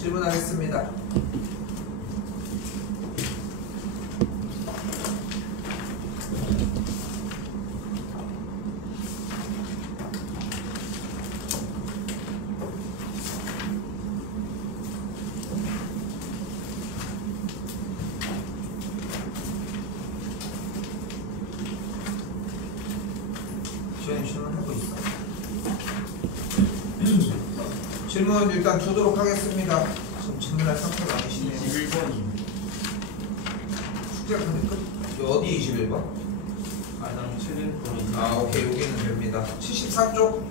질문하겠습니다. 질문하고 있어. 질문 일단 두도록 하겠습니다. 지금 질문할 상태가 아니시네요. 21번입니다. 숙제가 근데 끝? 어디 21번? 가장 최근 거는 아 오케이 여기는 됩니다. 73쪽?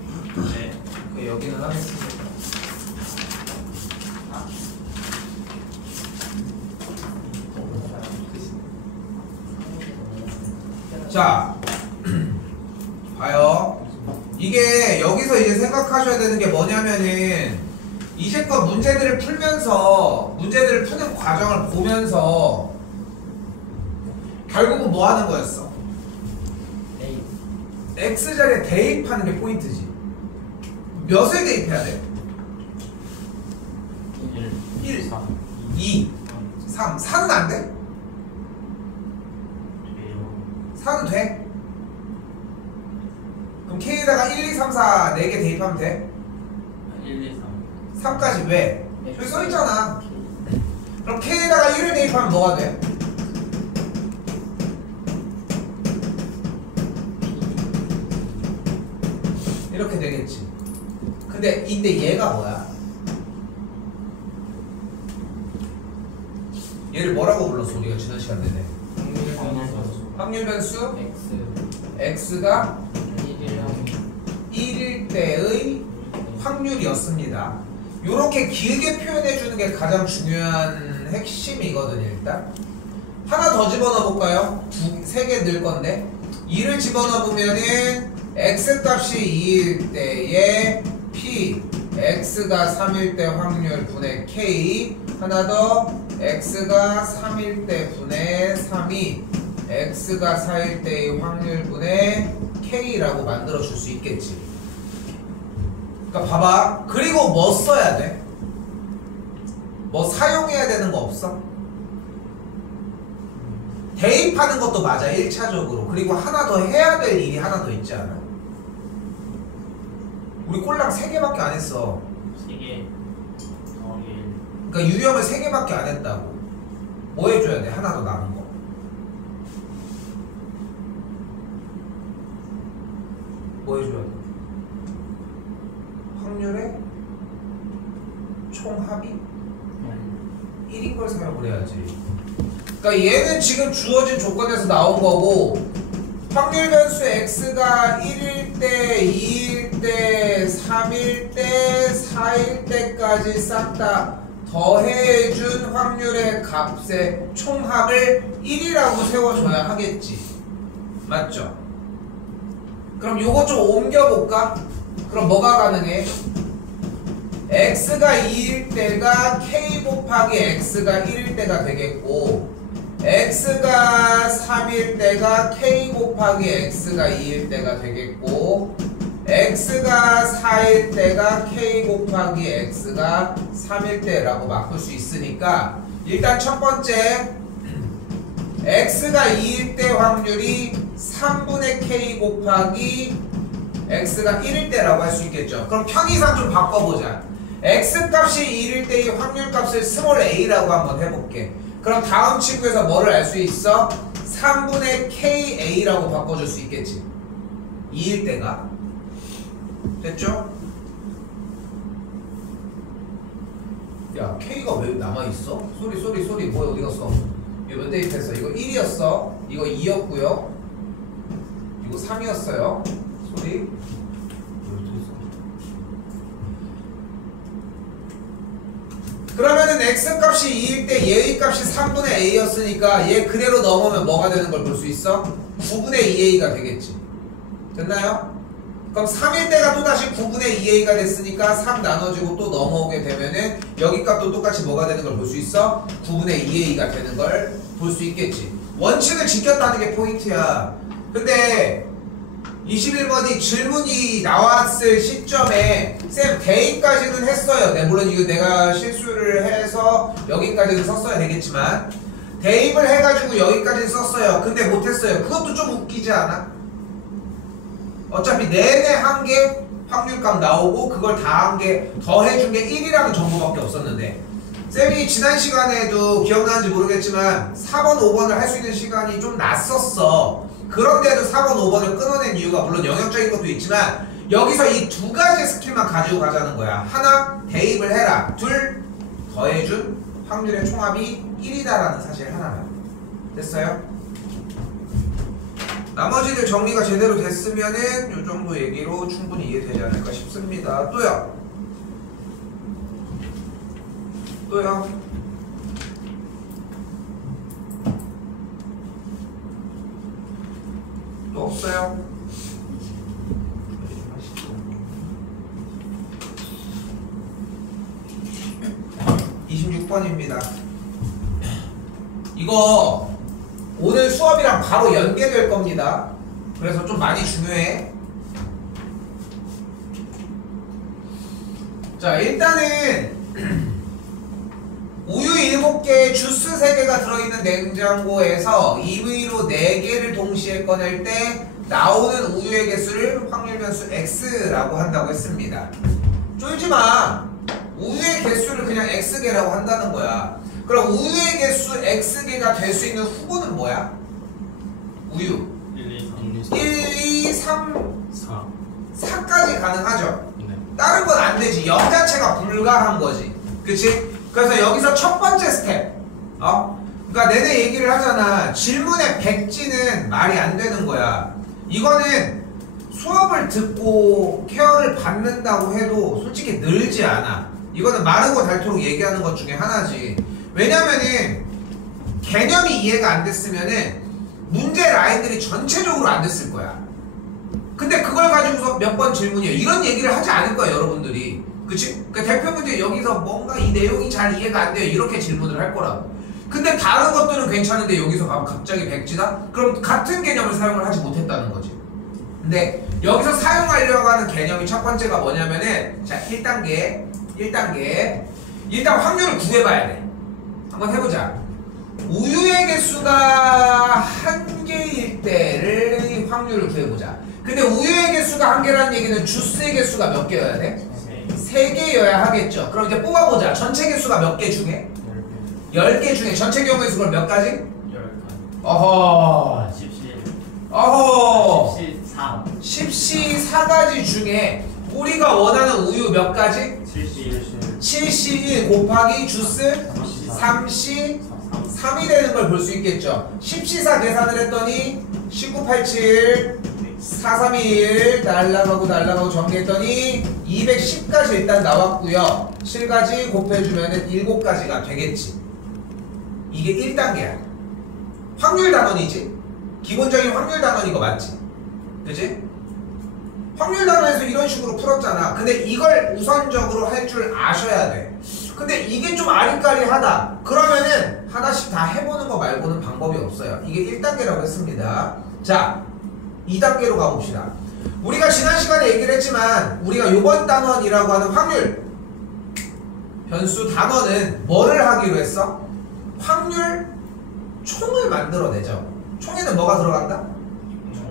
네. 오케이 여기는 하겠습니다. 자 봐요. 이게 여기서 이제 생각하셔야 되는 게 뭐냐면은 이제껏 문제들을 풀면서 문제들을 푸는 과정을 보면서 결국은 뭐 하는 거였어? X자리에 대입하는 게 포인트지. 몇을 대입해야 돼? 1, 2, 3. 4는 안 돼? 4는 돼? 그럼 K에다가 1, 2, 3, 4 4개 대입하면 돼? 1, 2, 3. 3까지 왜? 여기 써있잖아. 그럼 K에다가 1을 대입하면 뭐가 돼? 이렇게 되겠지. 근데 이때 얘가 뭐야? 얘를 뭐라고 불렀어 우리가 지난 시간 내내? 확률 변수 X가 1일 때의 확률이었습니다. 이렇게 길게 표현해 주는 게 가장 중요한 핵심이거든요. 일단 하나 더 집어넣어 볼까요? 세 개 늘 건데 2를 집어넣어 보면은 X 값이 2일 때에 P X가 3일 때 확률 분의 K 하나 더 X가 3일 때 분의 3이 X가 4일 때의 확률 분의 K라고 만들어 줄 수 있겠지. 그러니까 봐봐. 그리고 뭐 써야 돼? 뭐 사용해야 되는 거 없어? 대입하는 것도 맞아 1차적으로. 그리고 하나 더 해야 될 일이 하나 더 있지 않아? 우리 꼴랑 3개밖에 안 했어. 3개 그러니까 유형을 3개밖에 안 했다고. 뭐 해줘야 돼? 하나 더 남은 거. 뭐 해줘야 돼? 확률의 총합이 1인 걸 사용을 해야지. 그러니까 얘는 지금 주어진 조건에서 나온 거고 확률 변수 X가 1일 때, 2일 때, 3일 때, 4일 때까지 싹 다 더해준 확률의 값의 총합을 1이라고 세워줘야 하겠지. 맞죠? 그럼 요거 좀 옮겨볼까? 그럼 뭐가 가능해? X가 2일 때가 K 곱하기 X가 1일 때가 되겠고 X가 3일 때가 K 곱하기 X가 2일 때가 되겠고 X가 4일 때가 K 곱하기 X가 3일 때라고 바꿀 수 있으니까 일단 첫 번째 X가 2일 때 확률이 3분의 K 곱하기 X가 1일 때라고 할 수 있겠죠. 그럼 편의상 좀 바꿔보자. X 값이 1일 때의 확률 값을 스몰 a라고 한번 해볼게. 그럼 다음 친구에서 뭐를 알 수 있어? 3분의 KA라고 바꿔줄 수 있겠지. 2일 때가. 됐죠? 야, K가 왜 남아있어? 소리. 뭐야, 어디 갔어? 이거 몇 대입했어? 이거 1이었어. 이거 2였고요. 이거 3이었어요. 소리. 그러면은 X값이 2일 때 얘의 값이 3분의 A였으니까 얘 그대로 넘으면 뭐가 되는 걸 볼 수 있어? 9분의 2A가 되겠지. 됐나요? 그럼 3일 때가 또다시 9분의 2A가 됐으니까 3 나눠지고 또 넘어오게 되면은 여기 값도 똑같이 뭐가 되는 걸 볼 수 있어? 9분의 2A가 되는 걸 볼 수 있겠지. 원칙을 지켰다는 게 포인트야. 근데 21번이 질문이 나왔을 시점에 쌤 대입까지는 했어요. 네, 물론 이거 내가 실수를 해서 여기까지는 썼어야 되겠지만 대입을 해가지고 여기까지 썼어요. 근데 못했어요. 그것도 좀 웃기지 않아? 어차피 내내 한 게 확률값 나오고 그걸 다 한 게 더해준 게 1이라는 정보밖에 없었는데 쌤이 지난 시간에도 기억나는지 모르겠지만 4번, 5번을 할 수 있는 시간이 좀 났었어. 그런데도 4번, 5번을 끊어낸 이유가 물론 영역적인 것도 있지만 여기서 이 두 가지 스킬만 가지고 가자는 거야. 하나, 대입을 해라. 둘, 더해준 확률의 총합이 1이다라는 사실 하나만. 됐어요? 나머지들 정리가 제대로 됐으면은 이 정도 얘기로 충분히 이해되지 않을까 싶습니다. 또요? 또요? 또 없어요? 26번입니다. 이거 오늘 수업이랑 바로 연계될 겁니다. 그래서 좀 많이 중요해. 자, 일단은 우유 7개, 주스 3개가 들어있는 냉장고에서 임의로 4개를 동시에 꺼낼 때 나오는 우유의 개수를 확률 변수 x라고 한다고 했습니다. 쫄지마. 우유의 개수를 그냥 x개라고 한다는 거야. 그럼 우유의 개수 x개가 될 수 있는 후보는 뭐야? 우유 1, 2, 3, 4까지 가능하죠? 네. 다른 건 안 되지. 0 자체가 불가한 거지. 그치? 그래서 여기서 첫 번째 스텝. 그러니까 내내 얘기를 하잖아. 질문의 백지는 말이 안 되는 거야. 이거는 수업을 듣고 케어를 받는다고 해도 솔직히 늘지 않아. 이거는 마르고 닳도록 얘기하는 것 중에 하나지. 왜냐면은 개념이 이해가 안 됐으면은 문제 라인들이 전체적으로 안 됐을 거야. 근데 그걸 가지고서 몇 번 질문이에요. 이런 얘기를 하지 않을 거야, 여러분들이. 그치? 그러니까 대표 문제 여기서 뭔가 이 내용이 잘 이해가 안 돼요. 이렇게 질문을 할 거라고. 근데 다른 것들은 괜찮은데 여기서 갑자기 백지다? 그럼 같은 개념을 사용을 하지 못했다는 거지. 근데 여기서 사용하려고 하는 개념이 첫 번째가 뭐냐면은 자, 1단계 일단 확률을 구해봐야 돼. 한번 해보자. 우유의 개수가 1개일 때를 확률을 구해보자. 근데 우유의 개수가 1개라는 얘기는 주스의 개수가 몇 개여야 돼? 3개여야 하겠죠. 그럼 이제 뽑아보자. 전체 개수가 몇 개 중에? 10개 중에 전체 경우의 수가 몇 가지? 10가지. 어허. 17. 어허. 14. 14가지 중에 우리가 원하는 우유 몇 가지? 71 곱하기 주스 3C 3이 되는 걸 볼 수 있겠죠. 10C4 계산을 했더니 1987 4321 날라가고 정리했더니 210까지 일단 나왔고요. 7가지 곱해주면 7가지가 되겠지. 이게 1단계야. 확률 단원이지. 기본적인 확률 단원 이거 맞지? 그치? 확률 단원에서 이런 식으로 풀었잖아. 근데 이걸 우선적으로 할 줄 아셔야 돼. 근데 이게 좀 아리까리하다. 그러면은 하나씩 다 해보는 거 말고는 방법이 없어요. 이게 1단계라고 했습니다. 자, 2단계로 가봅시다. 우리가 지난 시간에 얘기를 했지만 우리가 요번 단원이라고 하는 확률 변수 단원은 뭐를 하기로 했어? 확률 총을 만들어내죠. 총에는 뭐가 들어간다?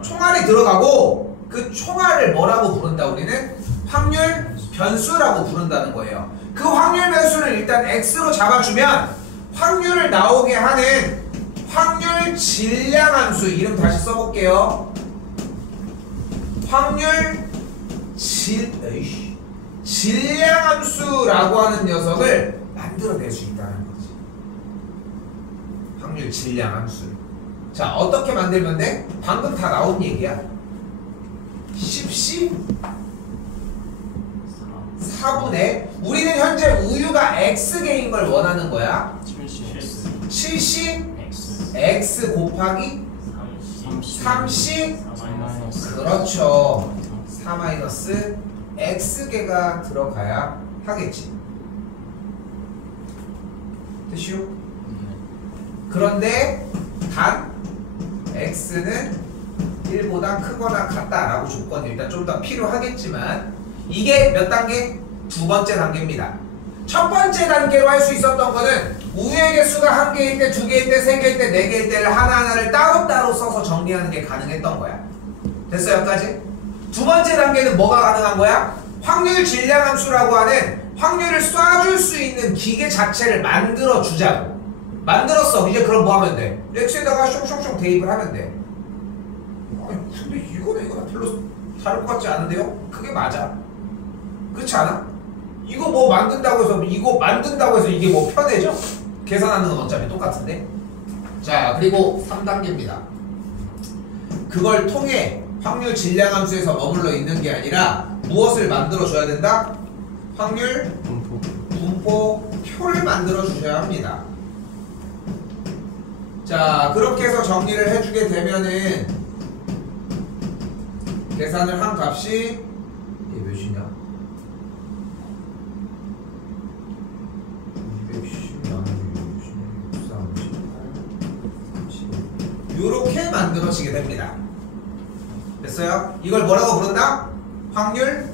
총알이 들어가고 그 총알을 뭐라고 부른다? 우리는 확률 변수라고 부른다는 거예요. 그 확률 변수를 일단 x로 잡아주면 확률을 나오게 하는 확률 질량함수 이름 다시 써볼게요. 확률 질량함수라고 하는 녀석을 만들어낼 수 있다는 거지. 확률 질량함수. 자, 어떻게 만들면 돼? 방금 다 나온 얘기야. 10C 4분의 우리는 현재 우유가 X개인 걸 원하는 거야. 7C X 곱하기 3C 그렇죠. 4-X개가 들어가야 하겠지. 됐슈? 그런데 단 X는 1보다 크거나 같다라고 조건이 일단 좀 더 필요하겠지만 이게 몇 단계? 두 번째 단계입니다. 첫 번째 단계로 할 수 있었던 거는 우유의 개수가 1개일 때, 2개일 때, 3개일 때, 4개일 때를 하나하나를 따로따로 써서 정리하는 게 가능했던 거야. 됐어요? 여기까지? 두 번째 단계는 뭐가 가능한 거야? 확률 질량함수라고 하는 확률을 쏴줄 수 있는 기계 자체를 만들어 주자고. 만들었어. 이제 그럼 뭐 하면 돼? X에다가 숑숑숑 대입을 하면 돼. 아니 근데 이거는 별로 다를 것 같지 않은데요? 그게 맞아. 그렇지 않아? 이거 뭐 만든다고 해서 이게 뭐 편해져? 계산하는 건 어차피 똑같은데. 자, 그리고 3단계입니다. 그걸 통해 확률 질량함수에서 머물러 있는 게 아니라 무엇을 만들어 줘야 된다? 확률 분포표를 만들어 주셔야 합니다. 자, 그렇게 해서 정리를 해주게 되면은 계산을 한 값이 이게 몇이냐? 210 나누기 63, 18, 요렇게 만들어지게 됩니다. 됐어요? 이걸 뭐라고 부른다? 확률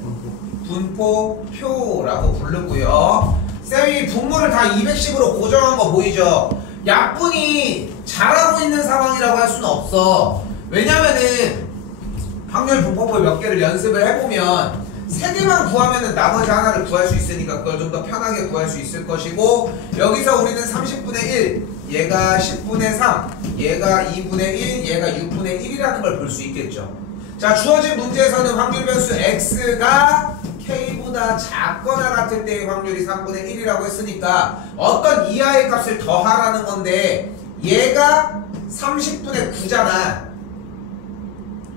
분포표라고 부르고요. 쌤이 분모를 다 210으로 고정한 거 보이죠? 약분이 잘하고 있는 상황이라고 할 수는 없어. 왜냐면은 확률 분포표 몇 개를 연습을 해보면 3개만 구하면은 나머지 하나를 구할 수 있으니까 그걸 좀 더 편하게 구할 수 있을 것이고, 여기서 우리는 30분의 1, 얘가 10분의 3, 얘가 2분의 1, 얘가 6분의 1이라는 걸 볼 수 있겠죠. 자, 주어진 문제에서는 확률 변수 x가 k보다 작거나 같을 때의 확률이 3분의 1이라고 했으니까 어떤 이하의 값을 더하라는 건데, 얘가 30분의 9잖아.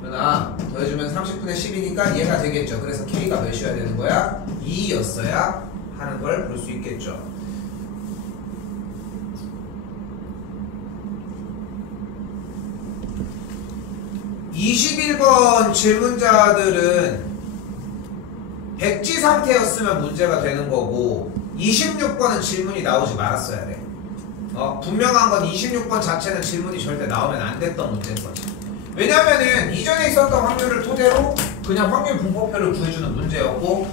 그러나 더해주면 30분의 10이니까 얘가 되겠죠. 그래서 k가 몇이어야 되는 거야? 2였어야 하는 걸 볼 수 있겠죠. (21번) 질문자들은 백지 상태였으면 문제가 되는 거고, 26번은 질문이 나오지 말았어야 돼. 분명한 건 26번 자체는 질문이 절대 나오면 안 됐던 문제인 거지. 왜냐면은 이전에 있었던 확률을 토대로 그냥 확률 분포표를 구해주는 문제였고,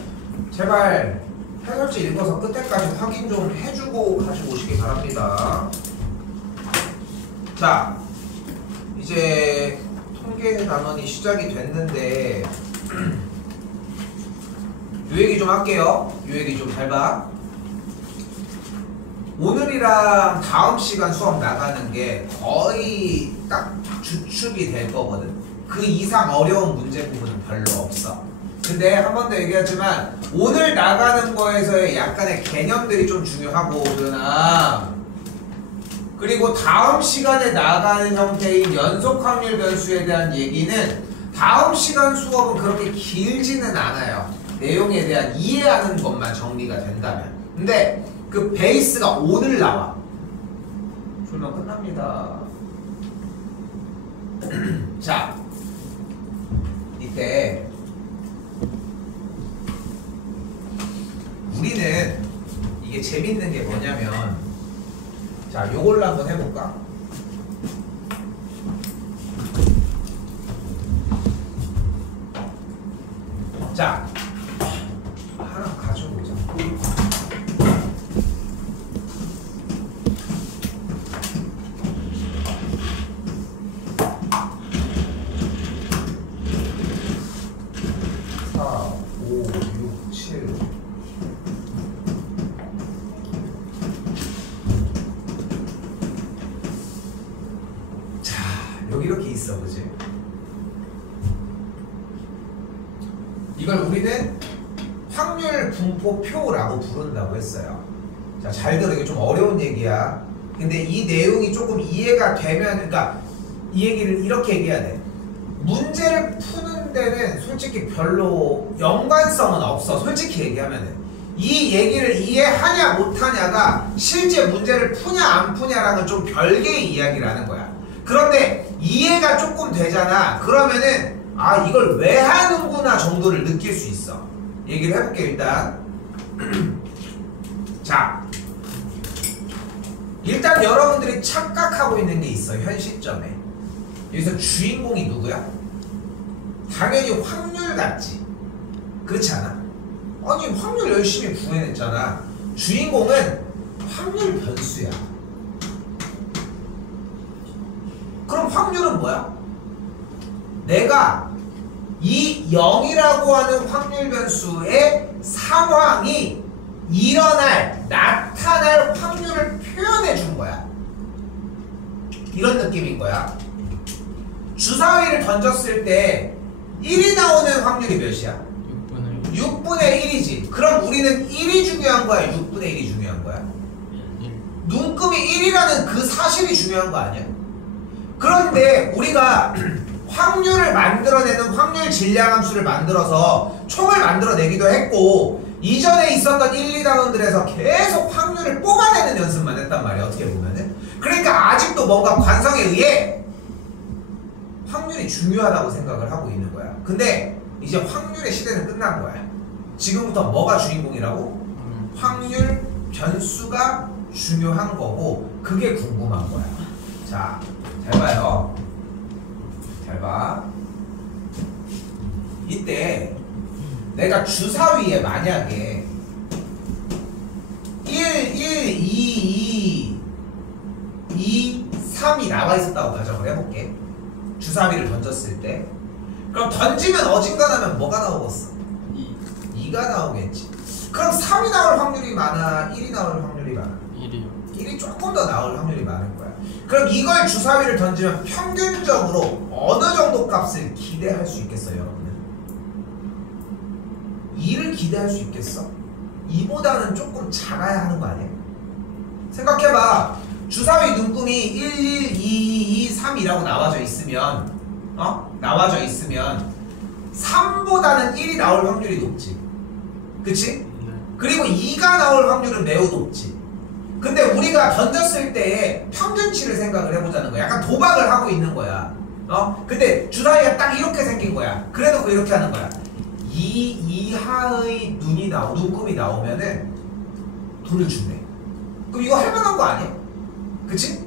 제발 해설지 읽어서 끝에까지 확인 좀 해주고 가지고 오시기 바랍니다. 자, 이제 통계 단원이 시작이 됐는데 요 얘기 좀 할게요. 요 얘기 좀 잘 봐. 오늘이랑 다음 시간 수업 나가는 게 거의 딱 주축이 될 거거든. 그 이상 어려운 문제 부분은 별로 없어. 근데 한 번 더 얘기하지만 오늘 나가는 거에서의 약간의 개념들이 좀 중요하고, 그리고 다음 시간에 나가는 형태인 연속 확률 변수에 대한 얘기는 다음 시간 수업은 그렇게 길지는 않아요. 내용에 대한 이해하는 것만 정리가 된다면. 근데 그 베이스가 오늘 나와. 풀면 끝납니다. 자, 이때 우리는 이게 재밌는 게 뭐냐면, 자, 요걸로 한번 해볼까? 자, 하나 가져보자. 여기 이렇게 있어, 그지? 이걸 우리는 확률 분포표라고 부른다고 했어요. 자, 잘 들어. 이게 좀 어려운 얘기야. 근데 이 내용이 조금 이해가 되면, 그러니까 이 얘기를 이렇게 얘기해야 돼. 문제를 푸는 데는 솔직히 별로 연관성은 없어. 솔직히 얘기하면은. 이 얘기를 이해하냐 못하냐가 실제 문제를 푸냐 안 푸냐랑은 좀 별개의 이야기라는 거야. 그런데 이해가 조금 되잖아. 그러면은 아, 이걸 왜 하는구나 정도를 느낄 수 있어. 얘기를 해볼게 일단. 자, 일단 여러분들이 착각하고 있는 게 있어. 현 시점에. 여기서 주인공이 누구야? 당연히 확률 같지. 그렇지 않아? 아니 확률 열심히 구해냈잖아. 주인공은 확률 변수야. 그럼 확률은 뭐야? 내가 이 0이라고 하는 확률 변수의 상황이 나타날 확률을 표현해 준 거야. 이런 느낌인 거야. 주사위를 던졌을 때 1이 나오는 확률이 몇이야? 6분의 1이지. 그럼 우리는 1이 중요한 거야? 6분의 1이 중요한 거야? 1. 눈금이 1이라는 그 사실이 중요한 거 아니야? 그런데 우리가 확률을 만들어내는 확률 질량 함수를 만들어서 총을 만들어내기도 했고 이전에 있었던 1, 2단원들에서 계속 확률을 뽑아내는 연습만 했단 말이야. 어떻게 보면은. 그러니까 아직도 뭔가 관성에 의해 확률이 중요하다고 생각을 하고 있는 거야. 근데 이제 확률의 시대는 끝난 거야. 지금부터 뭐가 주인공이라고? 확률 변수가 중요한 거고 그게 궁금한 거야. 자, 잘 봐요. 잘 봐. 이때 내가 주사위에 만약에 1, 2, 3이 나와 있었다고 가정을 해볼게. 주사위를 던졌을 때. 그럼 던지면 어진간하면 뭐가 나오겠어? 2가 나오겠지. 그럼 3이 나올 확률이 많아? 1이 나올 확률이 많아? 1이요. 1이 조금 더 나올 확률이 많을 거야. 그럼 이걸 주사위를 던지면 평균적으로 어느 정도 값을 기대할 수 있겠어요, 여러분은? 2를 기대할 수 있겠어? 2보다는 조금 작아야 하는 거 아니야? 생각해봐. 주사위 눈금이 1, 1, 2, 2, 3이라고 나와져 있으면 나와져 있으면 3보다는 1이 나올 확률이 높지. 그치? 네. 그리고 2가 나올 확률은 매우 높지. 근데 우리가 던졌을 때의 평균치를 생각을 해보자는 거야. 약간 도박을 하고 있는 거야. 근데 주사위가 딱 이렇게 생긴 거야. 그래놓고 이렇게 하는 거야. 이하의 눈금이 나오면은 돈을 준대. 그럼 이거 할 만한 거 아니야? 그치?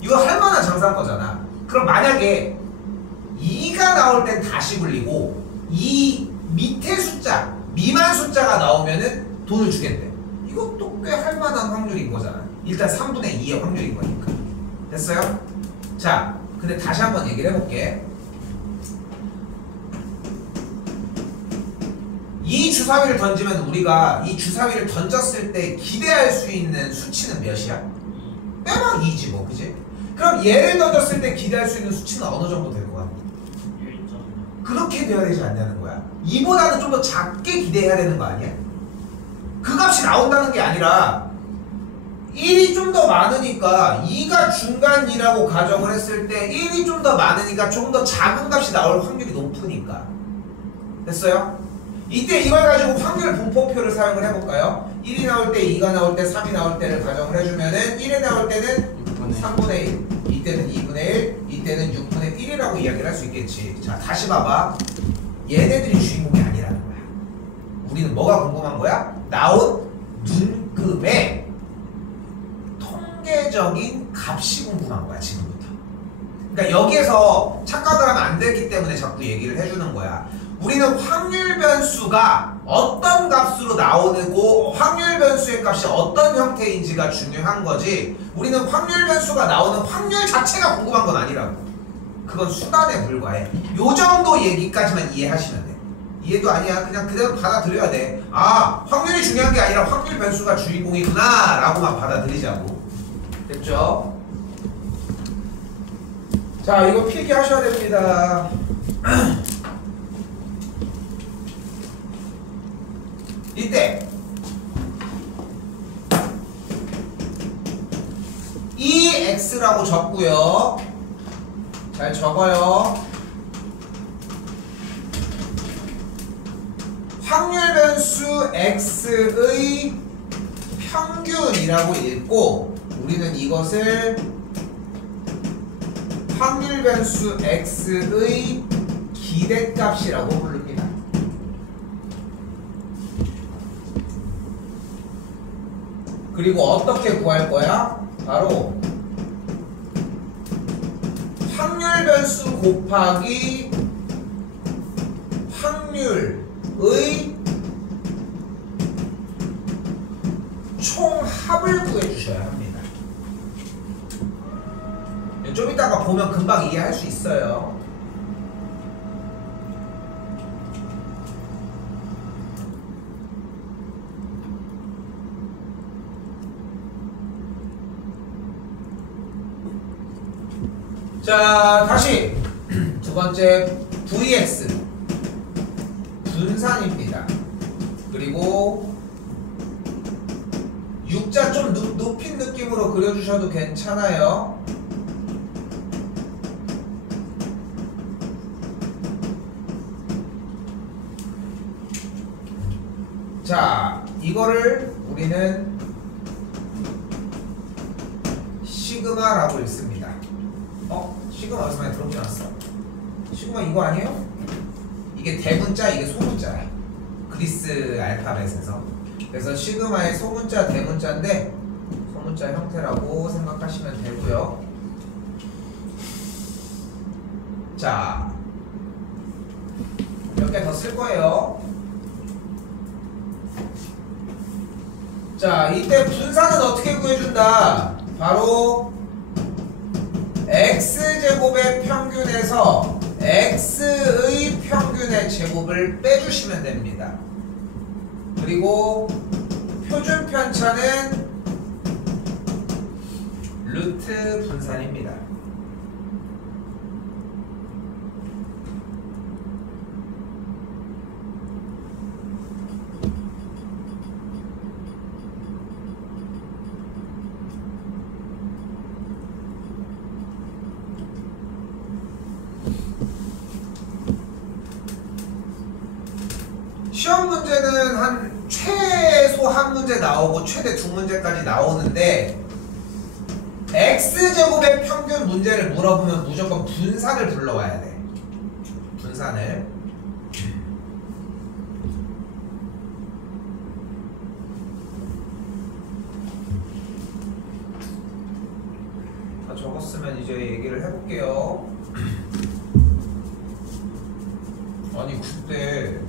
이거 할 만한 장사인 거잖아. 그럼 만약에 2가 나올 땐 다시 불리고 이 밑에 숫자, 미만 숫자가 나오면은 돈을 주겠대. 이것도 꽤 할 만한 확률인 거잖아. 일단 3분의 2의 확률인 거니까. 됐어요? 자, 근데 다시 한번 얘기를 해볼게. 이 주사위를 던지면 우리가 이 주사위를 던졌을 때 기대할 수 있는 수치는 몇이야? 빼박 2지 뭐, 그지? 그럼 얘를 던졌을 때 기대할 수 있는 수치는 어느 정도 될 것 같아? 1.5. 그렇게 돼야 되지 않냐는 거야. 2보다는 좀 더 작게 기대해야 되는 거 아니야? 그 값이 나온다는 게 아니라 1이 좀 더 많으니까 2가 중간이라고 가정을 했을 때 1이 좀 더 많으니까 좀 더 작은 값이 나올 확률이 높으니까. 됐어요? 이때 이걸 가지고 확률 분포표를 사용을 해볼까요? 1이 나올 때, 2가 나올 때, 3이 나올 때를 가정을 해주면은 1이 나올 때는 3분의 1, 이때는 2분의 1, 이때는 6분의 1이라고 이야기를 할 수 있겠지. 자, 다시 봐봐. 얘네들이 주인공이 아니라는 거야. 우리는 뭐가 궁금한 거야? 나온 눈금의 통계적인 값이 궁금한 거야, 지금부터. 그러니까 여기에서 착각을 하면 안 되기 때문에 자꾸 얘기를 해주는 거야. 우리는 확률 변수가 어떤 값으로 나오고 확률 변수의 값이 어떤 형태인지가 중요한 거지, 우리는 확률 변수가 나오는 확률 자체가 궁금한 건 아니라고. 그건 수단에 불과해. 요 정도 얘기까지만 이해하시면 돼. 이해도 아니야. 그냥 그대로 받아들여야 돼. 아, 확률이 중요한 게 아니라 확률 변수가 주인공이구나 라고만 받아들이자고. 됐죠? 자, 이거 필기하셔야 됩니다. 이때 EX라고 적고요. 잘 적어요. 확률 변수 X의 평균이라고 읽고 우리는 이것을 확률 변수 X의 기대값이라고 부릅니다. 그리고 어떻게 구할 거야? 바로 확률 변수 곱하기 확률의 총합을 구해주셔야 합니다. 좀 이따가 보면 금방 이해할 수 있어요. 자, 다시 두 번째 vx 분산입니다. 그리고 U자 좀 높인 느낌으로 그려주셔도 괜찮아요. 자, 이거를 우리는 시그마라고 읽습니다. 시그마 어디서 많이 들어보지 않았어? 시그마 이거 아니에요? 이게 대문자, 이게 소문자야. 그리스 알파벳에서. 그래서 시그마의 소문자, 대문자인데 소문자 형태라고 생각하시면 되고요. 자, 몇 개 더 쓸 거예요. 자, 이때 분산은 어떻게 구해준다? 바로 x제곱의 평균에서 x의 평균의 제곱을 빼주시면 됩니다. 그리고 표준 편차는 루트 분산입니다. 시험 문제는 한 최소 한 문제 나오고 최대 두 문제까지 나오는데 x제곱의 평균 문제를 물어보면 무조건 분산을 불러와야 돼. 분산을. 다 적었으면 이제 얘기를 해볼게요. 아니 그때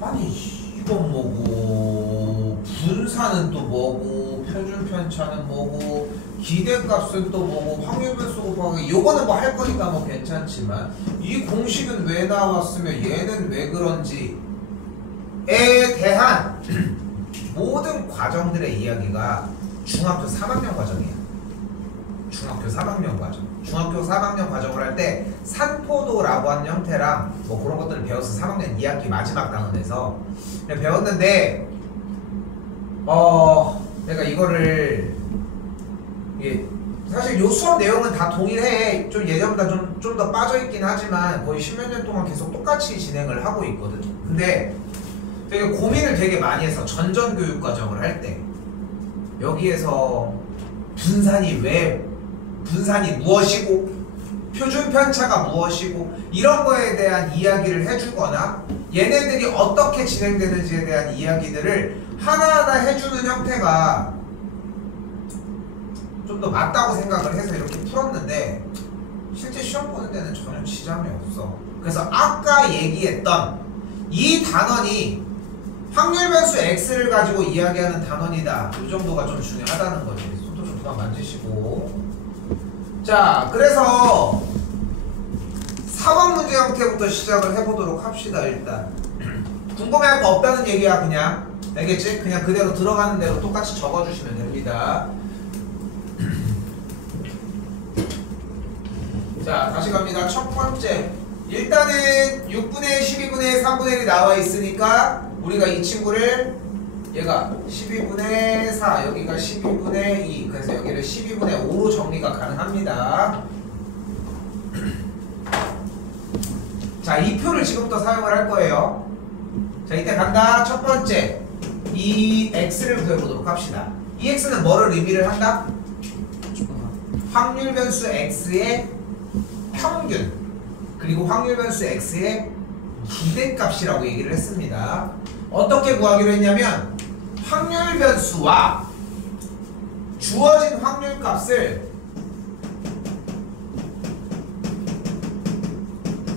아니 이건 뭐고 분산은 또 뭐고 표준 편차는 뭐고 기대값은 또 뭐고 확률 변수 곱하기 요거는 뭐 할 거니까 뭐 괜찮지만 이 공식은 왜 나왔으며 얘는 왜 그런지에 대한 모든 과정들의 이야기가 중학교 3학년 과정이야. 중학교 3학년 과정. 중학교 3학년 과정을 할 때 산포도라고 하는 형태랑 뭐 그런 것들을 배워서 3학년 2학기 마지막 단원에서 배웠는데 내가 이거를 이게 사실 요 수업 내용은 다 동일해. 좀 예전보다 좀 더 빠져있긴 하지만 거의 10몇 년 동안 계속 똑같이 진행을 하고 있거든. 근데 되게 고민을 되게 많이 해서 전전교육 과정을 할 때 여기에서 분산이 무엇이고 표준 편차가 무엇이고 이런 거에 대한 이야기를 해주거나 얘네들이 어떻게 진행되는지에 대한 이야기들을 하나하나 해주는 형태가 좀 더 맞다고 생각을 해서 이렇게 풀었는데 실제 시험 보는 데는 전혀 지장이 없어. 그래서 아까 얘기했던 이 단원이 확률 변수 x를 가지고 이야기하는 단원이다. 이 정도가 좀 중요하다는 거지. 손도 좀 그만 만지시고. 자, 그래서 4번 문제 형태부터 시작을 해보도록 합시다. 일단 궁금해할 거 없다는 얘기야. 그냥 알겠지? 그냥 그대로 들어가는 대로 똑같이 적어주시면 됩니다. 자, 다시 갑니다. 첫 번째, 일단은 6분의 12분의 3분의 1이 나와 있으니까 우리가 이 친구를 얘가 12분의 4, 여기가 12분의 2, 그래서 여기를 12분의 5로 정리가 가능합니다. 자, 이 표를 지금부터 사용을 할 거예요. 자, 이때 간다. 첫 번째, 이 x를 구해보도록 합시다. 이 x는 뭐를 의미를 한다? 확률 변수 x의 평균. 그리고 확률 변수 x의 기대값이라고 얘기를 했습니다. 어떻게 구하기로 했냐면 확률 변수와 주어진 확률 값을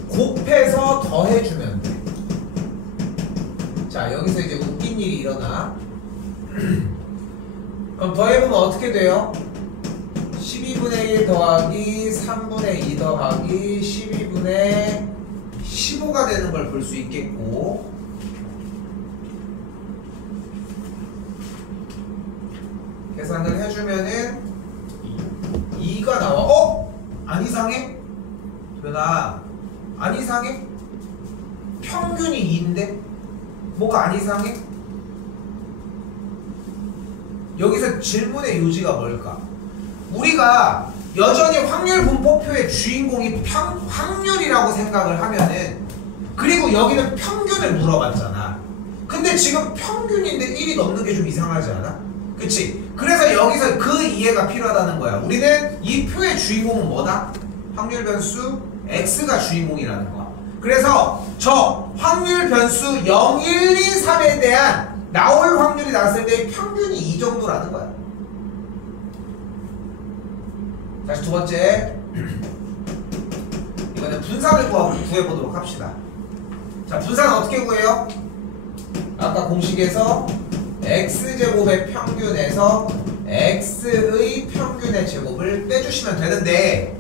곱해서 더해주면 돼. 자, 여기서 이제 웃긴 일이 일어나. 그럼 더해보면 어떻게 돼요? 12분의 1 더하기 3분의 2 더하기 12분의 15가 되는 걸 볼 수 있겠고, 계산을 해주면은 2가 나와. 어? 안 이상해? 변아, 안 이상해? 평균이 2인데? 뭐가 안 이상해? 여기서 질문의 요지가 뭘까? 우리가 여전히 확률 분포표의 주인공이 확률이라고 생각을 하면은, 그리고 여기는 평균을 물어봤잖아. 근데 지금 평균인데 1이 넘는 게 좀 이상하지 않아? 그치? 그래서 여기서 그 이해가 필요하다는 거야. 우리는 이 표의 주인공은 뭐다? 확률 변수 x가 주인공이라는 거야. 그래서 저 확률 변수 0, 1, 2, 3에 대한 나올 확률이 나왔을 때 평균이 이 정도라는 거야. 다시 두 번째. 이거는 분산을 구해보도록 합시다. 자, 분산은 어떻게 구해요? 아까 공식에서 x제곱의 평균에서 x의 평균의 제곱을 빼주시면 되는데,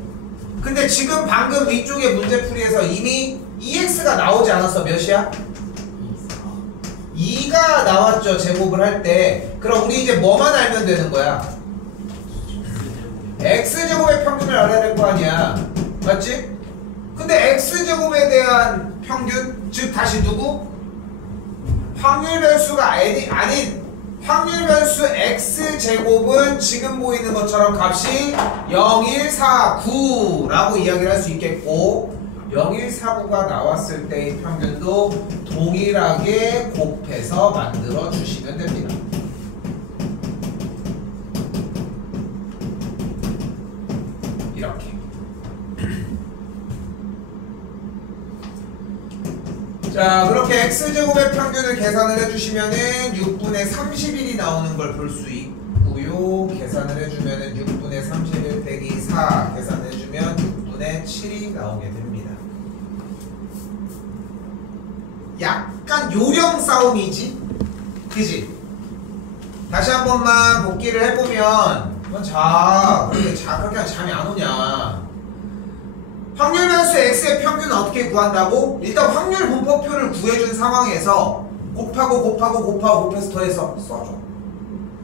근데 지금 방금 위쪽의 문제풀이에서 이미 2x가 나오지 않았어. 몇이야? 2가 나왔죠, 제곱을 할 때. 그럼 우리 이제 뭐만 알면 되는 거야? x제곱의 평균을 알아야 될 거 아니야. 맞지? 근데 x제곱에 대한 평균, 즉 다시 누구? 확률 변수가 아닌 확률 변수 x제곱은 지금 보이는 것처럼 값이 0, 1, 4, 9라고 이야기를 할 수 있겠고, 0, 1, 4, 9가 나왔을 때의 평균도 동일하게 곱해서 만들어 주시면 됩니다. 이렇게. 자, 그렇게 x제곱의 평균을 계산을 해주시면은 6분의 31이 나오는 걸 볼 수 있고요. 계산을 해주면은 6분의 31 빼기 4 계산해주면 6분의 7이 나오게 됩니다. 약간 요령 싸움이지? 그지? 다시 한 번만 복기를 해보면, 그렇게 하면 잠이 안 오냐? 확률 변수 x의 평균은 어떻게 구한다고? 일단 확률 분포표를 구해준 상황에서 곱해서 더해서 써줘.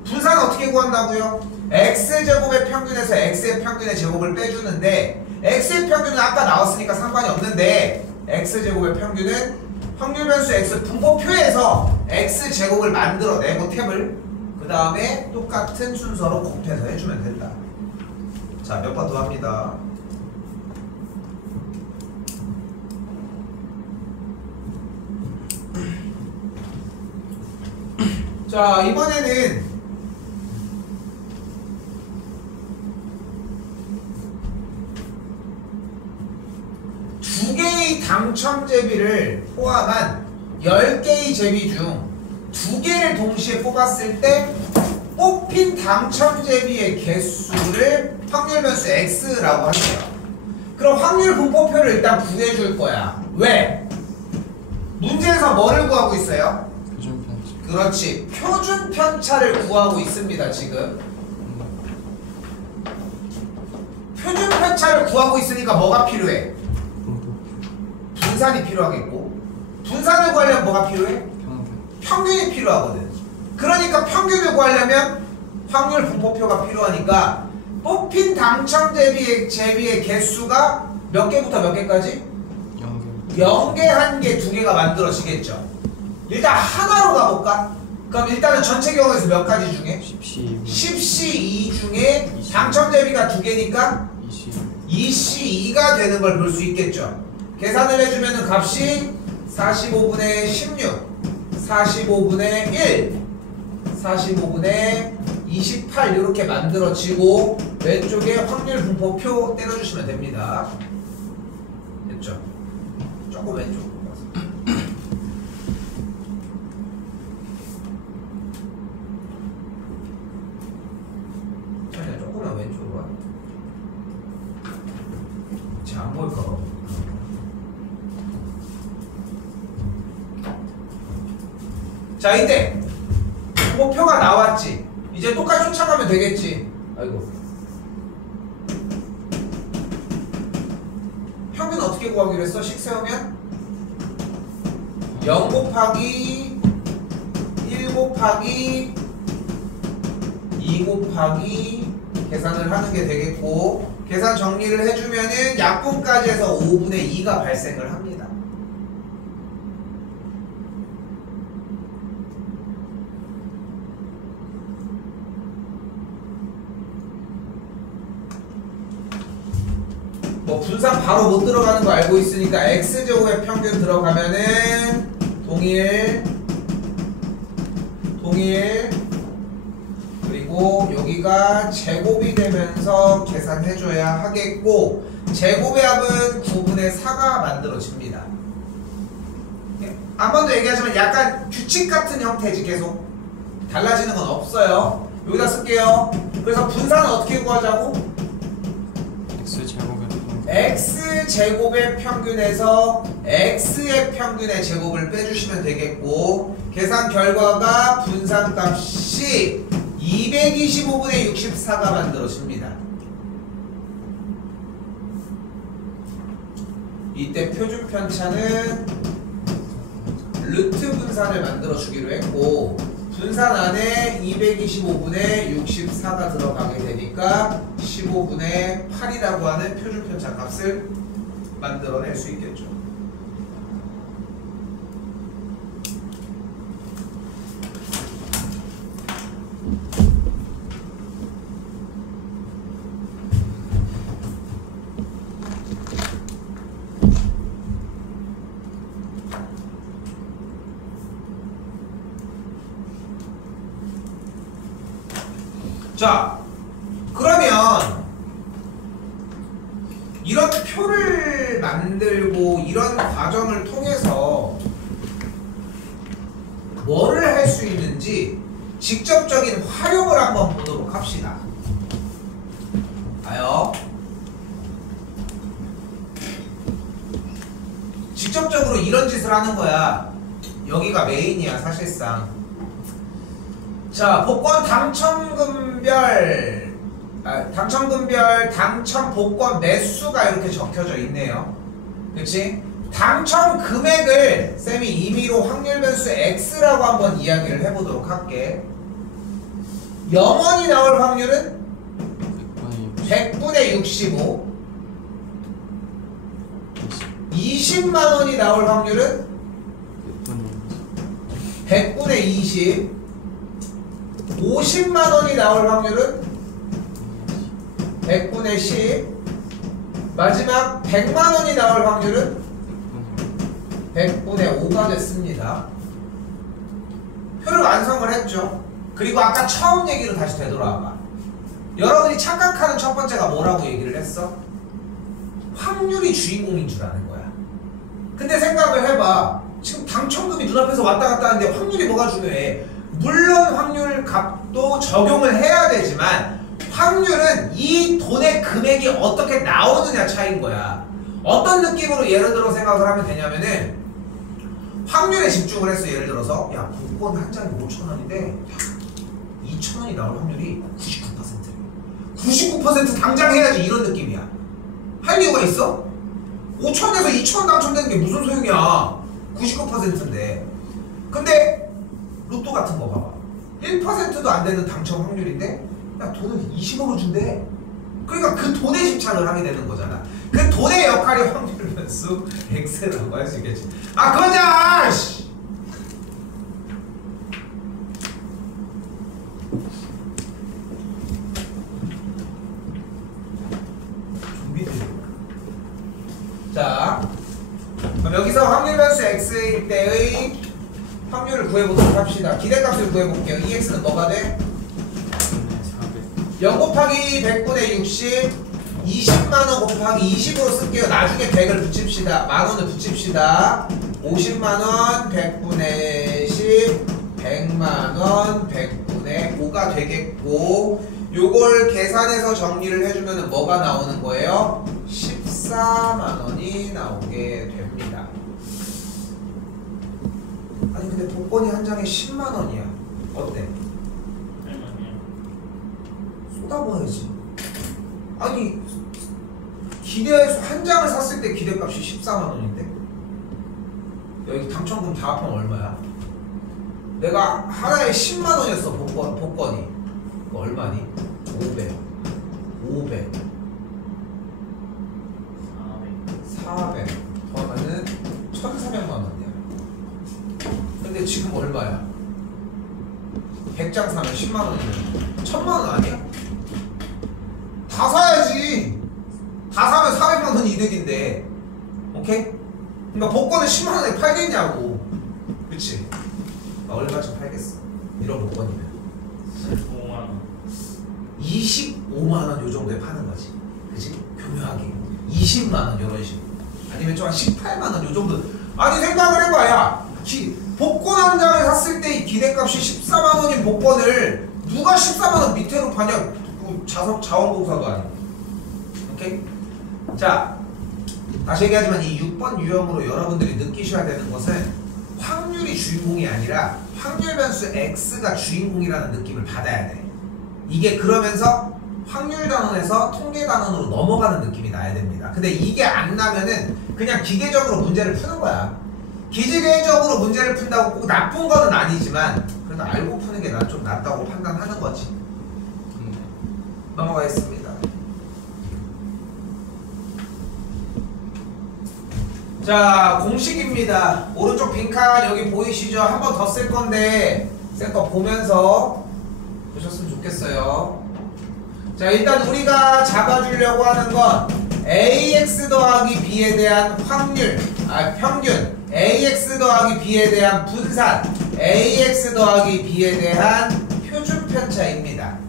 분산은 어떻게 구한다고요? x제곱의 평균에서 x의 평균의 제곱을 빼주는데, x의 평균은 아까 나왔으니까 상관이 없는데, x제곱의 평균은 확률 변수 x 분포표에서 x제곱을 만들어내고 탭을, 그 다음에 똑같은 순서로 곱해서 해주면 된다. 자, 몇 번 더 합니다. 자, 이번에는 두 개의 당첨 제비를 포함한 10개의 제비 중 2개를 동시에 뽑았을 때 뽑힌 당첨 제비의 개수를 확률 변수 x라고 할게요. 그럼 확률 분포표를 일단 구해줄 거야. 왜? 문제에서 뭐를 구하고 있어요? 그렇지, 표준 편차를 구하고 있습니다. 지금 표준 편차를 구하고 있으니까 뭐가 필요해? 분산이 필요하겠고, 분산을 구하려면 뭐가 필요해? 평균이 필요하거든. 그러니까 평균을 구하려면 확률 분포표가 필요하니까 뽑힌 당첨 제비의 개수가 몇 개부터 몇 개까지? 0개, 1개, 2개가 만들어지겠죠. 일단 하나로 가볼까? 그럼 일단은 전체 경우에서 몇 가지 중에? 10C2 중에 당첨 제비가 2개니까 2C2가 되는 걸 볼 수 있겠죠. 계산을 해주면 값이 45분의 16, 45분의 1, 45분의 28 이렇게 만들어지고, 왼쪽에 확률 분포표 때려주시면 됩니다. 됐죠? 조금 왼쪽으로 가서. 천천히 조금만 왼쪽으로 와. 안 보일까 봐. 자, 이때 목표가 나왔지. 이제 똑같이 쫓아가면 되겠지. 아이고. 평균 어떻게 구하기로 했어? 식 세우면 0 곱하기 1 곱하기 2 곱하기 계산을 하는 게 되겠고, 계산 정리를 해주면은 약분까지 해서 5분의 2가 발생을 합니다. 뭐 분산 바로 못 들어가는 거 알고 있으니까 x제곱의 평균 들어가면은 동일 그리고 여기가 제곱이 되면서 계산해줘야 하겠고, 제곱의 합은 9분의 4가 만들어집니다. 한 번 더 얘기하자면 약간 규칙 같은 형태지. 계속 달라지는 건 없어요. 여기다 쓸게요. 그래서 분산은 어떻게 구하자고? x제곱의 평균에서 x의 평균의 제곱을 빼주시면 되겠고, 계산 결과가 분산값이 225분의 64가 만들어집니다. 이때 표준 편차는 루트 분산을 만들어 주기로 했고, 분산 안에 225분의 64가 들어가게 되니까 15분의 8이라고 하는 표준 편차 값을 만들어낼 수 있겠죠. 자, 그러면 이런 표를 만들고 이런 과정을 통해서 뭐를 할 수 있는지 직접적인 활용을 한번 보도록 합시다. 아요. 직접적으로 이런 짓을 하는 거야. 여기가 메인이야, 사실상. 자, 복권 당첨금별, 당첨 복권 매수가 이렇게 적혀져 있네요. 그치? 당첨 금액을 쌤이 임의로 확률 변수 x라고 한번 이야기를 해보도록 할게. 0원이 나올 확률은 100분의 65. 20만원이 나올 확률은 100분의 20. 50만원이 나올 확률은 100분의 10. 마지막 100만원이 나올 확률은 100분의 5가 됐습니다. 표를 완성을 했죠. 그리고 아까 처음 얘기로 다시 되돌아와봐. 여러분이 착각하는 첫 번째가 뭐라고 얘기를 했어? 확률이 주인공인 줄 아는 거야. 근데 생각을 해봐. 지금 당첨금이 눈앞에서 왔다 갔다 하는데 확률이 뭐가 중요해? 물론 확률 값도 적용을 해야 되지만 확률은 이 돈의 금액이 어떻게 나오느냐 차이인 거야. 어떤 느낌으로 예를 들어 생각을 하면 되냐면은, 확률에 집중을 했어. 예를 들어서 야, 복권 한 장이 5,000원인데 2,000원이 나올 확률이 99%. 99% 당장 해야지, 이런 느낌이야. 할 이유가 있어? 5,000원에서 2,000원 당첨되는 게 무슨 소용이야. 99%인데. 근데 로또 같은 거 봐봐. 1%도 안 되는 당첨 확률인데 야, 돈을 20억을 준대. 그러니까 그 돈에 집착을 하게 되는 거잖아. 그 돈의 역할이 확률 변수 x라고 할 수 있겠지. 아, 그거자! 씨! 준비돼. 자, 그럼 여기서 확률 변수 x일 때의 확률을 구해보도록 합시다. 기대값을 구해볼게요. 이 x는 뭐가 돼? 0 곱하기 100분의 60 20만원 곱하기 20으로 쓸게요. 나중에 100을 붙입시다. 만원을 붙입시다. 50만원 100분의 10 100만원 100분의 5가 되겠고, 요걸 계산해서 정리를 해주면 뭐가 나오는 거예요? 14만원이 나오게 됩니다. 아니 근데 복권이 한 장에 10만원이야. 어때? 할만해요. 쏟아부어야지. 아니 기대에서 한 장을 샀을 때 기대값이 14만원인데 여기 당첨금 다 합하면 얼마야? 내가 하나에 10만원이었어. 복권이 그거 얼마니? 500 400 더하면은 1,400만원이야. 근데 지금 얼마야? 100장 사면 10만원이면 1000만원 아니야? 다 사야지. 다 사면 400만원 이득인데. 오케이? 그러니까 복권은 10만원에 팔겠냐고. 그치? 나 얼마쯤 팔겠어? 이런 복권이면 15만원. 25만원 요 정도에 파는 거지. 그치? 교묘하게 20만원 요런 식으로. 아니면 좀 한 18만원 요 정도. 아니 생각을 해봐. 야 복권 한 장을 샀을 때 이 기대값이 14만원인 복권을 누가 14만원 밑으로 파냐? 자원봉사도 아니고. 오케이? 자, 다시 얘기하지만 이 6번 유형으로 여러분들이 느끼셔야 되는 것은 확률이 주인공이 아니라 확률 변수 x가 주인공이라는 느낌을 받아야 돼. 이게 그러면서 확률 단원에서 통계 단원으로 넘어가는 느낌이 나야 됩니다. 근데 이게 안 나면은 그냥 기계적으로 문제를 푸는 거야. 기계적으로 문제를 푼다고 꼭 나쁜 거는 아니지만 그래도 알고 푸는 게 난 좀 낫다고 판단하는 거지. 넘어가겠습니다. 자, 공식입니다. 오른쪽 빈칸 여기 보이시죠? 한 번 더 쓸 건데 쓸 거 보면서 보셨으면 좋겠어요. 자, 일단 우리가 잡아주려고 하는 건 AX 더하기 B에 대한 확률, 평균, AX 더하기 B에 대한 분산, AX 더하기 B에 대한 표준 편차입니다.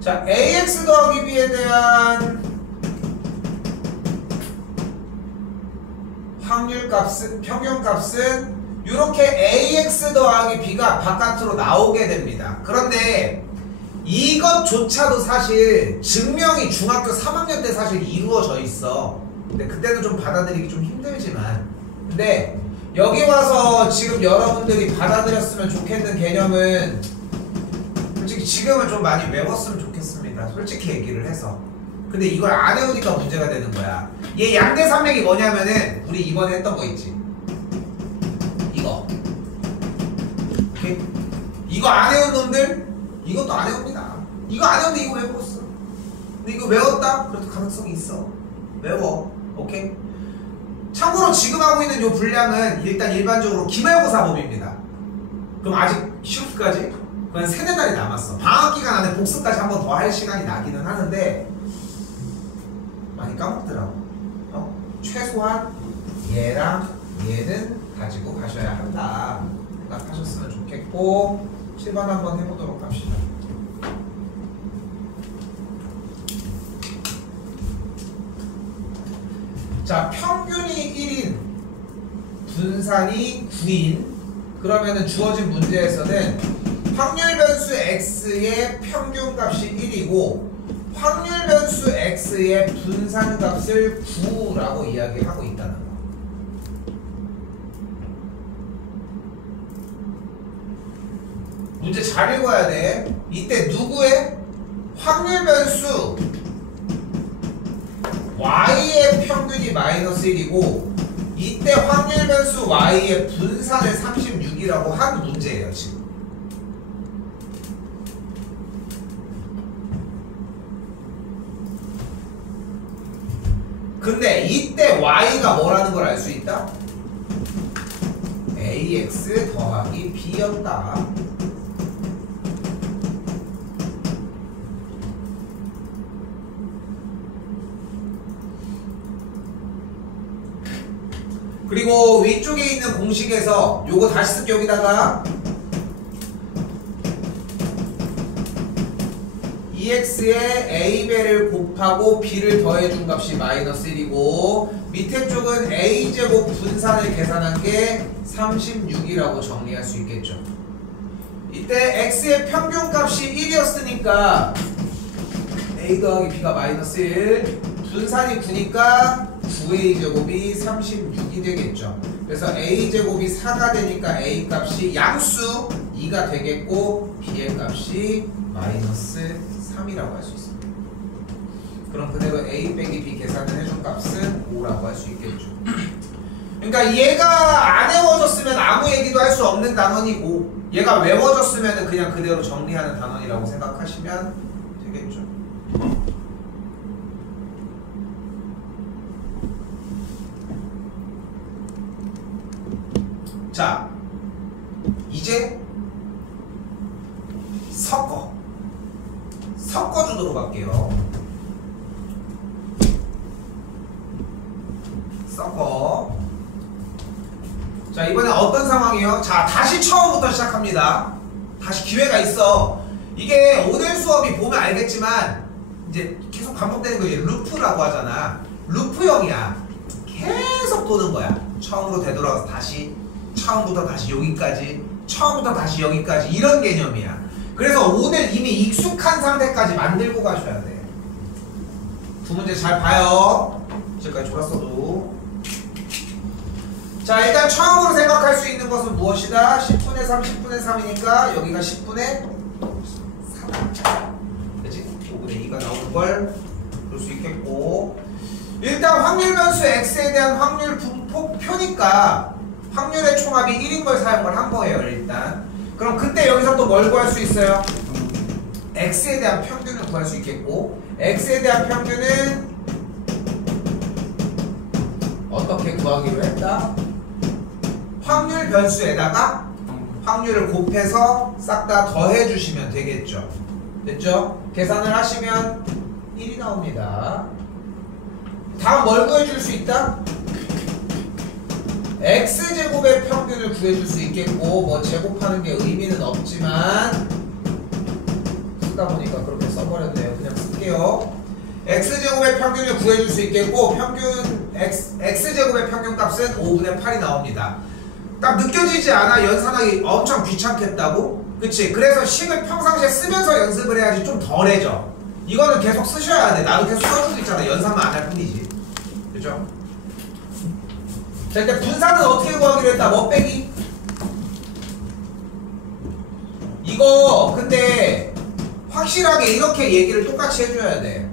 자, AX 더하기 B에 대한 확률값은, 평균값은 이렇게 AX 더하기 B가 바깥으로 나오게 됩니다. 그런데 이것조차도 사실 증명이 중학교 3학년 때 사실 이루어져 있어. 근데 그때는 좀 받아들이기 좀 힘들지만, 근데 여기 와서 지금 여러분들이 받아들였으면 좋겠는 개념은 솔직히 지금은 좀 많이 외웠으면 좋겠습니다. 솔직히 얘기를 해서. 근데 이걸 안 외우니까 문제가 되는 거야. 얘 양대산맥이 뭐냐면은 우리 이번에 했던 거 있지. 이거. 오케이? 이거 안 외운 놈들 이것도 안 외웁니다. 이거 안 외웠는데 이거 외웠어. 근데 이거 외웠다? 그래도 가능성이 있어. 외워. 오케이? 참고로 지금 하고 있는 이 분량은 일단 일반적으로 기말고사법입니다. 그럼 아직 시험까지 그냥 3-4달이 남았어. 방학 기간 안에 복습까지 한 번 더 할 시간이 나기는 하는데 많이 까먹더라고. 최소한 얘랑 얘는 가지고 가셔야 한다 생각하셨으면 좋겠고, 7번 한번 해보도록 합시다. 자, 평균이 1인 분산이 9인 그러면은 주어진 문제에서는 확률 변수 x의 평균값이 1이고 확률 변수 x의 분산값을 9라고 이야기하고 있다는 거. 문제 잘 읽어야 돼. 이때 누구의 확률 변수 y의 평균이 마이너스 1이고 이때 확률 변수 y의 분산을 36이라고 한 문제예요 지금. 근데 이때 y가 뭐라는 걸 알 수 있다? ax 더하기 b였다. 그리고 위쪽에 있는 공식에서 요거 다시 쓸게. 여기다가 EX에 A배를 곱하고 B를 더해준 값이 마이너스 1이고 밑에 쪽은 A제곱 분산을 계산한 게 36이라고 정리할 수 있겠죠. 이때 X의 평균값이 1이었으니까 A 더하기 B가 마이너스 1, 분산이 9니까 9A제곱이 36이 되겠죠. 그래서 A제곱이 4가 되니까 A 값이 양수 2가 되겠고 B의 값이 마이너스 3이라고 할 수 있습니다. 그럼 그대로 A 빼기 B 계산을 해준 값은 5라고 할 수 있겠죠. 그러니까 얘가 안 외워졌으면 아무 얘기도 할 수 없는 단원이고 얘가 외워졌으면 그냥 그대로 정리하는 단원이라고 생각하시면 되겠죠. 자, 이제 섞어주도록 할게요. 섞어. 자, 이번엔 어떤 상황이에요? 자, 다시 처음부터 시작합니다. 다시 기회가 있어. 이게 오늘 수업이 보면 알겠지만 이제 계속 반복되는 거 이제 루프라고 하잖아. 루프형이야. 계속 도는 거야. 처음으로 되돌아가서 다시, 처음부터 다시 여기까지, 처음부터 다시 여기까지, 이런 개념이야. 그래서 오늘 이미 익숙한 상태까지 만들고 가셔야 돼. 두 문제 잘 봐요. 지금까지 졸았어도. 자, 일단 처음으로 생각할 수 있는 것은 무엇이다? 10분의 3, 10분의 3이니까 여기가 10분의 3. 그치? 5분의 2가 나오는 걸 볼 수 있겠고, 일단 확률 변수 x에 대한 확률 분포표니까 확률의 총합이 1인 걸 사용을 한 거예요. 일단 그럼 그때 여기서 또 뭘 구할 수 있어요? x에 대한 평균을 구할 수 있겠고, x에 대한 평균은 어떻게 구하기로 했다? 확률 변수에다가 확률을 곱해서 싹 다 더해 주시면 되겠죠. 됐죠? 계산을 하시면 1이 나옵니다. 다음 뭘 구해줄 수 있다? x제곱의 평균을 구해줄 수 있겠고, 뭐 제곱하는 게 의미는 없지만 쓰다 보니까 그렇게 써버렸네요. 그냥 쓸게요. x제곱의 평균을 구해줄 수 있겠고, x제곱의 평균값은 5분의 8이 나옵니다. 딱 느껴지지 않아? 연산하기 엄청 귀찮겠다고? 그치? 그래서 식을 평상시에 쓰면서 연습을 해야지 좀 덜해져. 이거는 계속 쓰셔야 돼. 나도 계속 써주고 있잖아. 연산만 안 할 뿐이지. 그죠? 자, 일단 분산은 어떻게 구하기로 했다? 뭐 빼기? 이거 근데 확실하게 이렇게 얘기를 똑같이 해줘야 돼.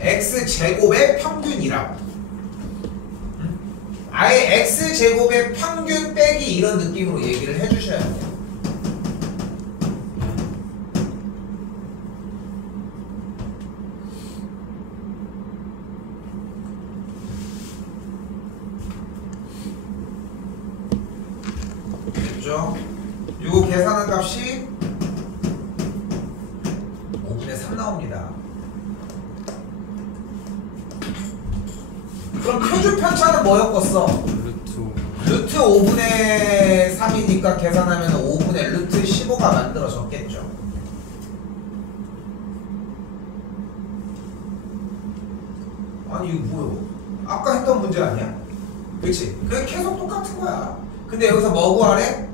x제곱의 평균이라고. 아예 x제곱의 평균 빼기 이런 느낌으로 얘기를 해주셔야 돼요. 됐죠? 요거 계산한 값이 5분의 3 나옵니다. 그럼 표준 편차는 뭐였겠어? 루트 5분의 3이니까 계산하면 5분의 루트 15가 만들어졌겠죠. 아니 이거 뭐야? 아까 했던 문제 아니야? 그치? 그게 계속 똑같은 거야. 근데 여기서 뭐 구하래?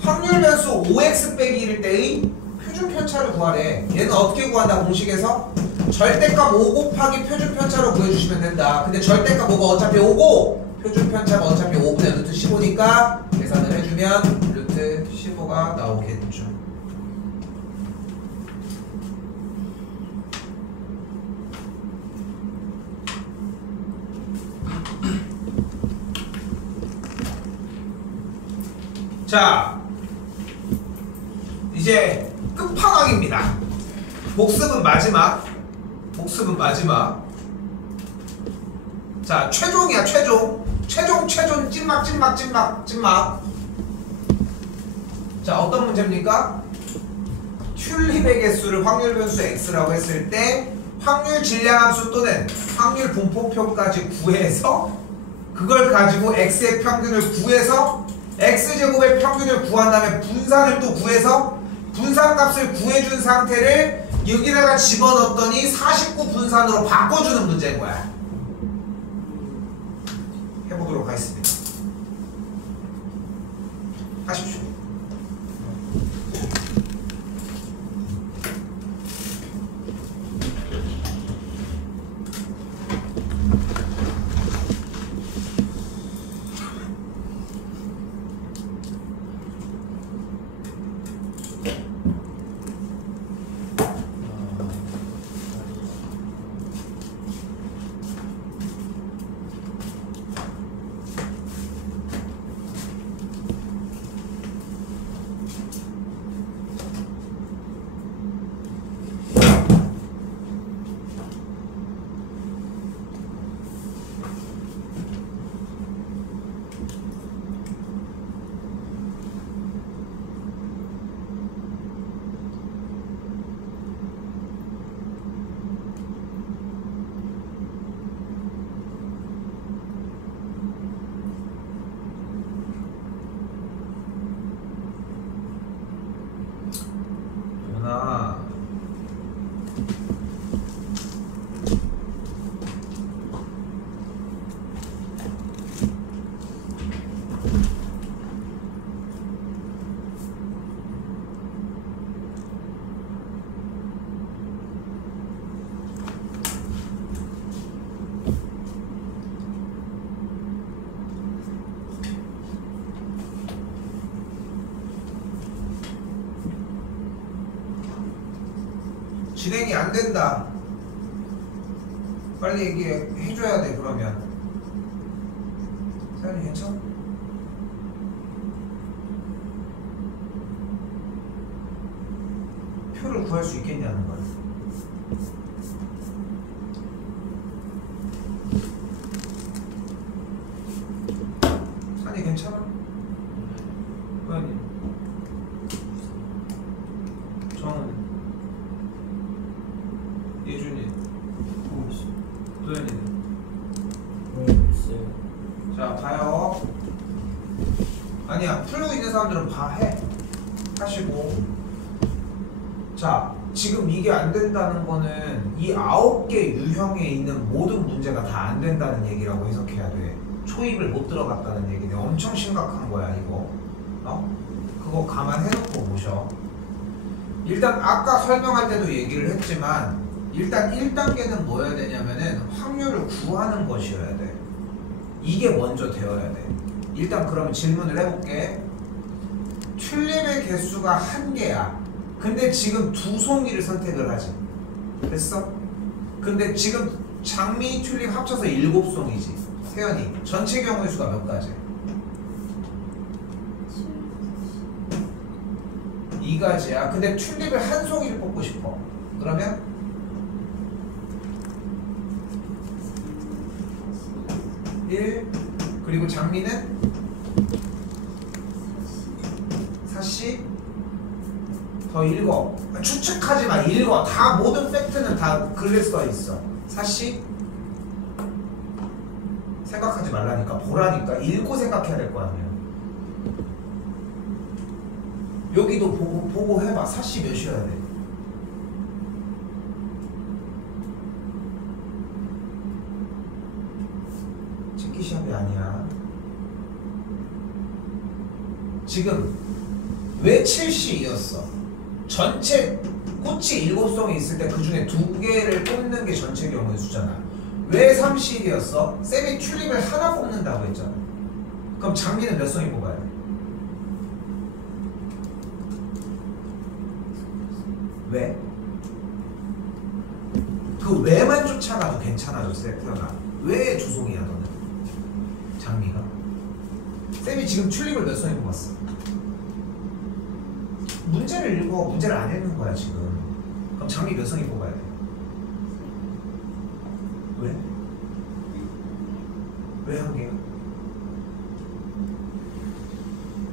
확률 변수 5x 빼기 1일 때의 표준 편차를 구하래. 얘는 어떻게 구한다? 공식에서? 절대값 5 곱하기 표준 편차로 구해주시면 된다. 근데 절대값 5가 어차피 5고 표준 편차가 어차피 5분의 루트 15니까 계산을 해주면 루트 15가 나오겠죠. 자, 이제 끝판왕입니다. 복습은 마지막. 복습은 마지막. 자, 최종이야. 최종 찐막. 자, 어떤 문제입니까? 튤립의 개수를 확률 변수 x라고 했을 때 확률 질량함수 또는 확률 분포표까지 구해서 그걸 가지고 x의 평균을 구해서 x제곱의 평균을 구한 다음에 분산을 또 구해서 분산값을 구해준 상태를 여기다가 집어넣었더니 49 분산으로 바꿔주는 문제인 거야. 해보도록 하겠습니다. 하십시오. 진행이 안 된다. 빨리 얘기해줘야 돼. 그러면 사연이 괜찮아? 표를 구할 수 있겠냐는 거야. 산이 괜찮아? 사연이 정은 예준이 도현이는 자 봐요. 아니야 풀고 있는 사람들은 해 하시고. 자 지금 이게 안 된다는 거는 이 9개 유형에 있는 모든 문제가 다 안 된다는 얘기라고 해석해야 돼. 초입을 못 들어갔다는 얘기네. 엄청 심각한 거야 이거. 그거 감안해놓고 보셔. 일단 아까 설명할 때도 얘기를 했지만 일단 1단계는 뭐여야 되냐면은 확률을 구하는 것이어야 돼. 이게 먼저 되어야 돼. 일단 그러면 질문을 해볼게. 튤립의 개수가 1개야. 근데 지금 2송이를 선택을 하지. 됐어? 근데 지금 장미, 튤립 합쳐서 7송이지. 세연이 전체 경우의 수가 몇 가지? 2가지야. 근데 튤립을 1송이를 뽑고 싶어. 그러면 1 그리고 장미는 4씨 더 읽어. 추측하지 마. 읽어. 다 모든 팩트는 다 글릴 수가 있어. 4씨 생각하지 말라니까. 보라니까. 읽고 생각해야 될 거 아니야. 여기도 보고 해봐. 4씨 몇이어야 돼? 시합이 아니야. 지금 왜 7C였어? 전체 꽃이 7송이 있을 때 그 중에 2개를 뽑는 게 전체 경우의 수잖아. 왜 3C였어? 쌤이 튤립을 하나 뽑는다고 했잖아. 그럼 장미는 몇 송이 뽑아야 돼? 왜? 그 왜만 쫓아가도 괜찮아져. 태어나. 왜 2송이야 너는? 장미가? 쌤이 지금 튤립을 몇 송이 뽑았어? 문제를 읽어. 문제를 안 읽는 거야 지금. 그럼 장미 몇 송이 뽑아야 돼? 왜? 왜 1개야?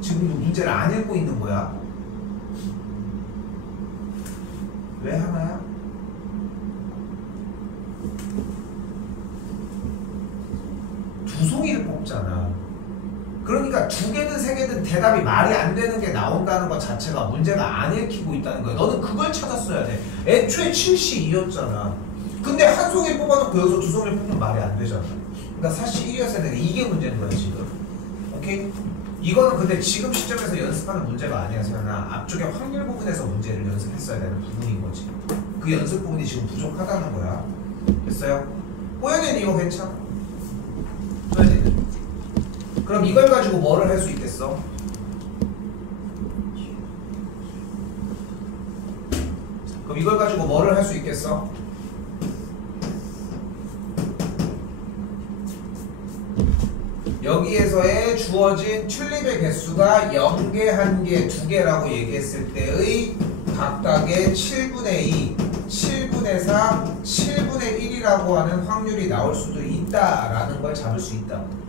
지금도 문제를 안 읽고 있는 거야. 왜 하나야? 두 송이를 뽑잖아. 그러니까 두 개든 세 개든 대답이 말이 안 되는 게 나온다는 것 자체가 문제가 안 읽히고 있다는 거야. 너는 그걸 찾았어야 돼. 애초에 7시2였잖아. 근데 한 송이 뽑아놓고 여기서 두 송이 뽑으면 말이 안 되잖아. 그러니까 사실 1이었어야 되는데 이게 문제인 거야 지금. 오케이? 이거는 근데 지금 시점에서 연습하는 문제가 아니야 세연아. 앞쪽에 확률 부분에서 문제를 연습했어야 되는 부분인 거지. 그 연습 부분이 지금 부족하다는 거야. 됐어요? 호연이는 이거 괜찮아. 호연이는. 그럼 이걸 가지고 뭐를 할 수 있겠어? 그럼 이걸 가지고 뭐를 할 수 있겠어? 여기에서의 주어진 튤립의 개수가 0개, 1개, 2개라고 얘기했을 때의 각각의 7분의 2, 7분의 4, 7분의 1이라고 하는 확률이 나올 수도 있다라는 걸 잡을 수 있다고.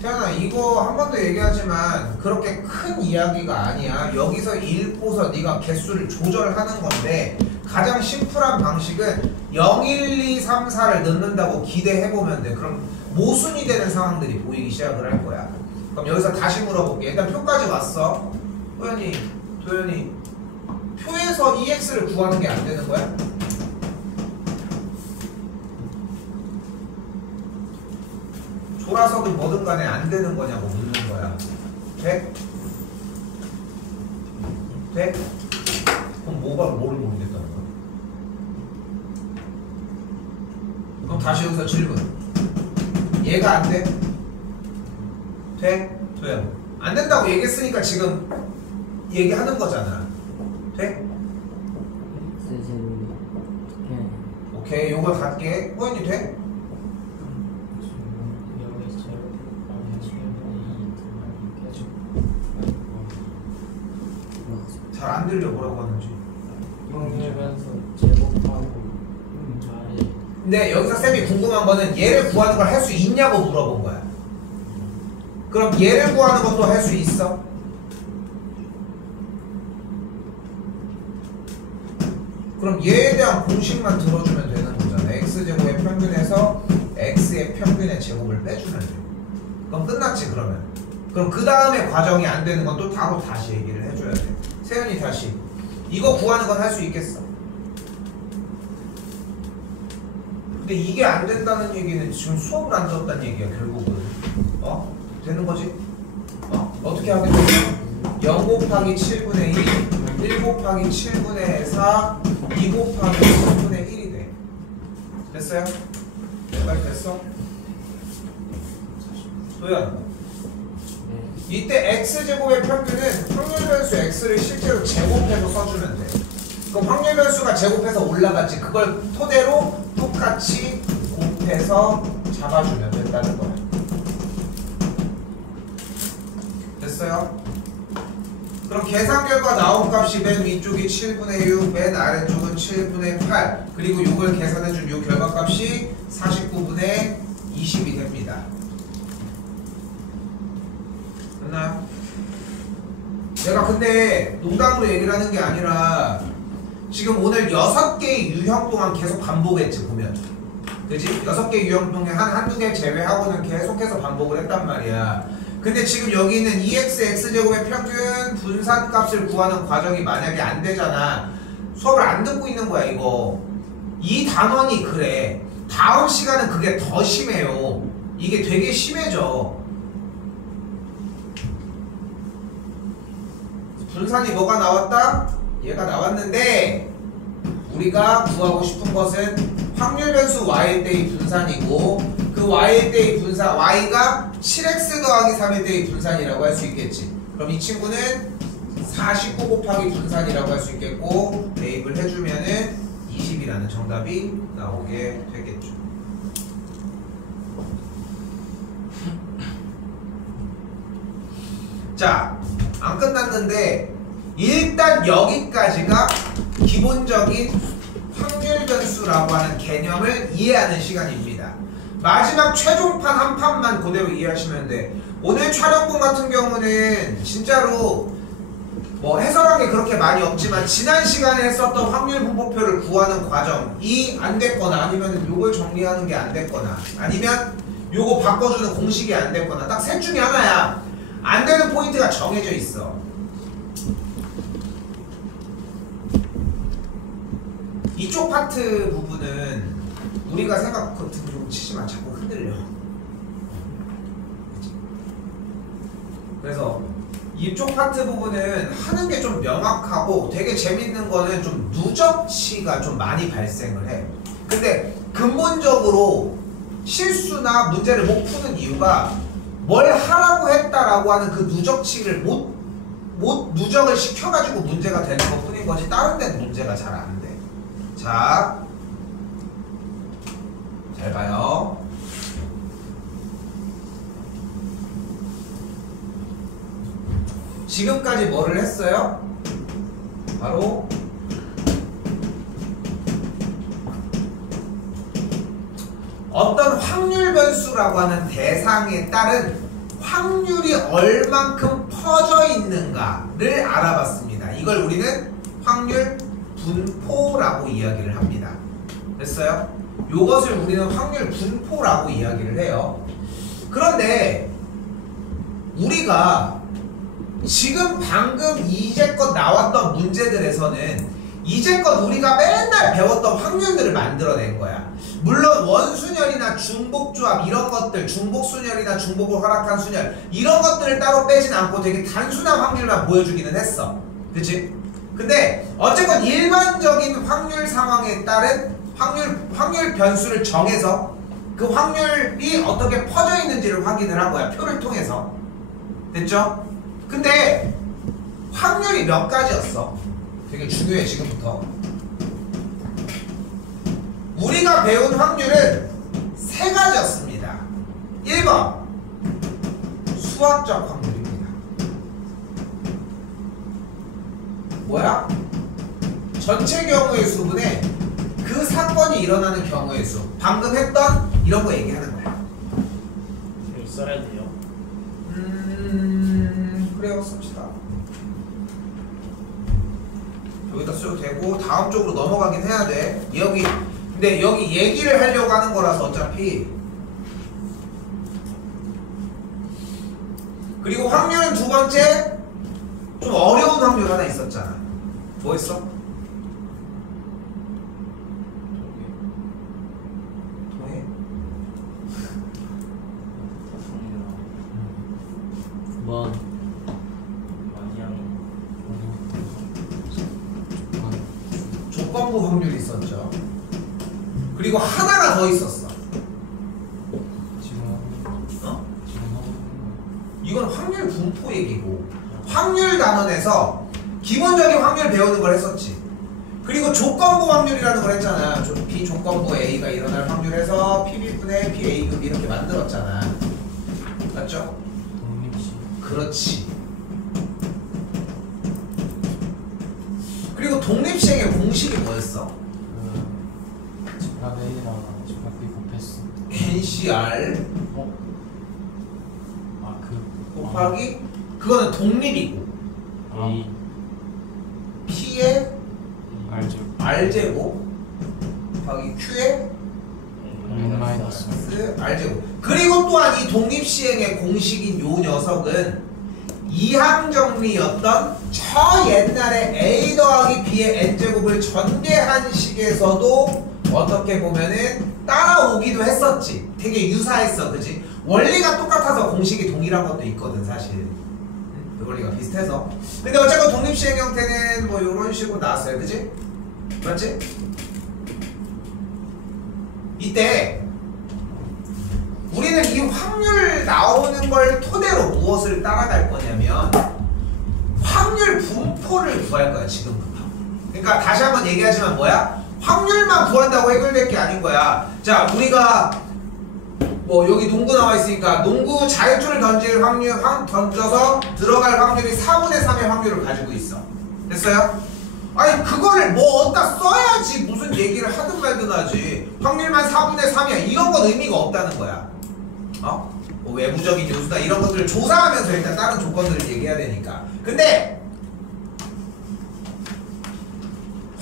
태연아 이거 한 번 더 얘기하지만 그렇게 큰 이야기가 아니야. 여기서 읽고서 네가 개수를 조절하는 건데 가장 심플한 방식은 0, 1, 2, 3, 4를 넣는다고 기대해보면 돼. 그럼 모순이 되는 상황들이 보이기 시작을 할 거야. 그럼 여기서 다시 물어볼게. 일단 표까지 왔어. 호연이, 도연이 표에서 EX를 구하는 게 안 되는 거야? 돌아서든 뭐든 간에 안 되는 거냐고 묻는 거야. 돼? 돼? 그럼 뭐가 뭐를 모르겠다는 거야? 그럼 다시 여기서 질문. 얘가 안 돼? 돼? 돼요. 안 된다고 얘기했으니까 지금 얘기하는 거잖아. 돼? 오케이, 요걸 갈게. 호연이 돼? 잘 안 들려 뭐라고 하는지. 확률변수 제곱하고 근데 여기서 쌤이 궁금한 거는 얘를 구하는 걸 할 수 있냐고 물어본 거야. 그럼 얘를 구하는 것도 할 수 있어? 그럼 얘에 대한 공식만 들어주면 되는 거잖아. x제곱의 평균에서 x의 평균의 제곱을 빼주면 돼. 그럼 끝났지 그러면. 그럼 그 다음에 과정이 안 되는 건 또 따로 다시 얘기를 해줘야 돼. 세연이 다시 이거 구하는 건 할 수 있겠어. 근데 이게 안 된다는 얘기는 지금 수업을 안 들었다는 얘기야 결국은. 되는 거지? 어떻게 하게 되면 0 곱하기 7분의 2 1 곱하기 7분의 4 2 곱하기 7분의 1이 돼. 됐어요? 여기까지 됐어? 도연 이때 x제곱의 평균은 확률변수 x를 실제로 제곱해서 써주면 돼. 그럼 확률변수가 제곱해서 올라갔지. 그걸 토대로 똑같이 곱해서 잡아주면 된다는 거야. 됐어요? 그럼 계산 결과 나온 값이 맨 위쪽이 7분의 6, 맨 아래쪽은 7분의 8 그리고 이걸 계산해준 이 결과값이 49분의 20이 됩니다. 됐나요? 내가 근데 농담으로 얘기를 하는 게 아니라 지금 오늘 6개의 유형 동안 계속 반복했지 보면. 그치? 6개 유형 동안 한두 개 제외하고는 계속해서 반복을 했단 말이야. 근데 지금 여기 있는 EX, X제곱의 평균 분산값을 구하는 과정이 만약에 안 되잖아. 수업을 안 듣고 있는 거야 이거. 이 단원이 그래. 다음 시간은 그게 더 심해요. 이게 되게 심해져. 분산이 뭐가 나왔다? 얘가 나왔는데 우리가 구하고 싶은 것은 확률 변수 y일 때의 분산이고 그 y일 때의 분산 y가 7x 더하기 3일 때의 분산이라고 할 수 있겠지. 그럼 이 친구는 49 곱하기 분산이라고 할 수 있겠고 대입을 해주면은 20이라는 정답이 나오게 되겠죠. 자, 안 끝났는데 일단 여기까지가 기본적인 확률 변수라고 하는 개념을 이해하는 시간입니다. 마지막 최종판 한 판만 그대로 이해하시면 돼. 오늘 촬영본 같은 경우는 진짜로 뭐 해설한 게 그렇게 많이 없지만 지난 시간에 했었던 확률 분포표를 구하는 과정이 안 됐거나 아니면 요걸 정리하는 게 안 됐거나 아니면 요거 바꿔주는 공식이 안 됐거나 딱 셋 중에 하나야. 안 되는 포인트가 정해져 있어. 이쪽 파트 부분은 우리가 생각 같은 좀 치지만 자꾸 흔들려. 그래서 이쪽 파트 부분은 하는 게 좀 명확하고 되게 재밌는 거는 좀 누적치가 좀 많이 발생을 해. 근데 근본적으로 실수나 문제를 못 푸는 이유가 뭘 하라고 했다라고 하는 그 누적치를 못 누적을 시켜가지고 문제가 되는 것 뿐인 거지 다른 데는 문제가 잘 안 돼. 자, 잘 봐요. 지금까지 뭐를 했어요? 바로 어떤 확률 변수라고 하는 대상에 따른 확률이 얼만큼 퍼져 있는가를 알아봤습니다. 이걸 우리는 확률 분포라고 이야기를 합니다. 됐어요? 요것을 우리는 확률 분포라고 이야기를 해요. 그런데 우리가 지금 방금 이제껏 나왔던 문제들에서는 이제껏 우리가 맨날 배웠던 확률들을 만들어낸 거야. 물론 원순열이나 중복조합 이런 것들, 중복순열이나 중복을 허락한 순열 이런 것들을 따로 빼진 않고 되게 단순한 확률만 보여주기는 했어. 그치? 근데 어쨌건 일반적인 확률 상황에 따른 확률 변수를 정해서 그 확률이 어떻게 퍼져 있는지를 확인을 한 거야. 표를 통해서. 됐죠? 근데 확률이 몇 가지였어? 되게 중요해 지금부터. 우리가 배운 확률은 세 가지였습니다. 1번 수학적 확률입니다. 뭐야? 전체 경우의 수분에 그 사건이 일어나는 경우의 수. 방금 했던 이런 거 얘기하는 거야. 여기 써야 돼요. 그래요. 씁시다. 여기다 써도 되고 다음 쪽으로 넘어가긴 해야 돼. 근데 여기 얘기를 하려고 하는 거라서 어차피. 그리고 확률은 두 번째 좀 어려운 확률 하나 있었잖아. 뭐 했어? 통해? 뭐 조건부 확률이 있었죠. 그리고 하나가 더 있었어. 이건 확률 분포 얘기고 확률 단원에서 기본적인 확률 배우는 걸 했었지. 그리고 조건부 확률이라는 걸 했잖아. 비조건부 A가 일어날 확률에서 PB분의 PA급 이렇게 만들었잖아. 맞죠? 그렇지. 그리고 독립시행의 공식이 뭐였어? 집합 A랑 집합 B 곱했어. NCR 곱하기 그거는 독립이고 A P의 R제곱 곱하기 Q의 R제곱. 그리고 또한 이 독립시행의 공식인 요 녀석은 이항정리였던 저 옛날에 A 더하기 B의 N제곱을 전개한 식에서도 어떻게 보면은 따라오기도 했었지. 되게 유사했어. 그지? 원리가 똑같아서 공식이 동일한 것도 있거든 사실. 그 원리가 비슷해서. 근데 어쨌건 독립시행 형태는 뭐 이런 식으로 나왔어요. 그지? 맞지? 이때 우리는 이 확률 나오는 걸 토대로 무엇을 따라갈 거냐면 확률 분포를 구할 거야 지금부터. 그러니까 다시 한번 얘기하지만 뭐야? 확률만 구한다고 해결될 게 아닌 거야. 자, 우리가 뭐 여기 농구 나와 있으니까 농구 자유투를 던질 확률 던져서 들어갈 확률이 4분의 3의 확률을 가지고 있어. 됐어요? 아니 그거를 뭐 어디다 써야지 무슨 얘기를 하든 말든 하지. 확률만 4분의 3이야. 이런 건 의미가 없다는 거야. 뭐 외부적인 요소나 이런 것들을 조사하면서 일단 다른 조건들을 얘기해야 되니까. 근데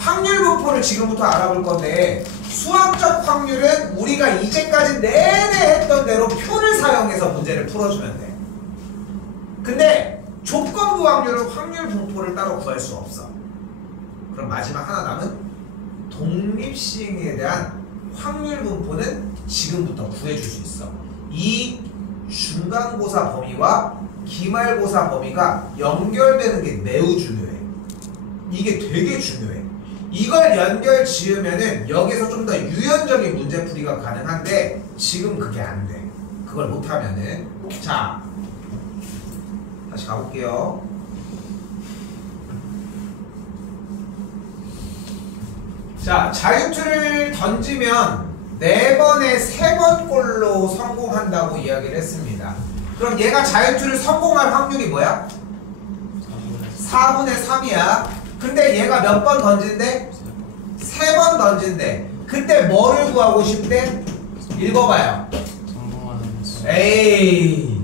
확률 분포를 지금부터 알아볼 건데 수학적 확률은 우리가 이제까지 내내 했던 대로 표를 사용해서 문제를 풀어주면 돼. 근데 조건부 확률은 확률 분포를 따로 구할 수 없어. 그럼 마지막 하나 남은 독립시행에 대한 확률 분포는 지금부터 구해줄 수 있어. 이 중간고사 범위와 기말고사 범위가 연결되는 게 매우 중요해. 이게 되게 중요해. 이걸 연결 지으면은 여기서 좀 더 유연적인 문제풀이가 가능한데 지금 그게 안 돼. 그걸 못하면은. 자, 다시 가볼게요. 자, 자유투를 던지면 4번에 3번 골로 성공한다고 이야기를 했습니다. 그럼 얘가 자유투를 성공할 확률이 뭐야? 4분의 3이야. 근데 얘가 몇 번 던진대? 3번 던진대. 그때 뭐를 구하고 싶대? 읽어봐요. 성공하는 수. 에이,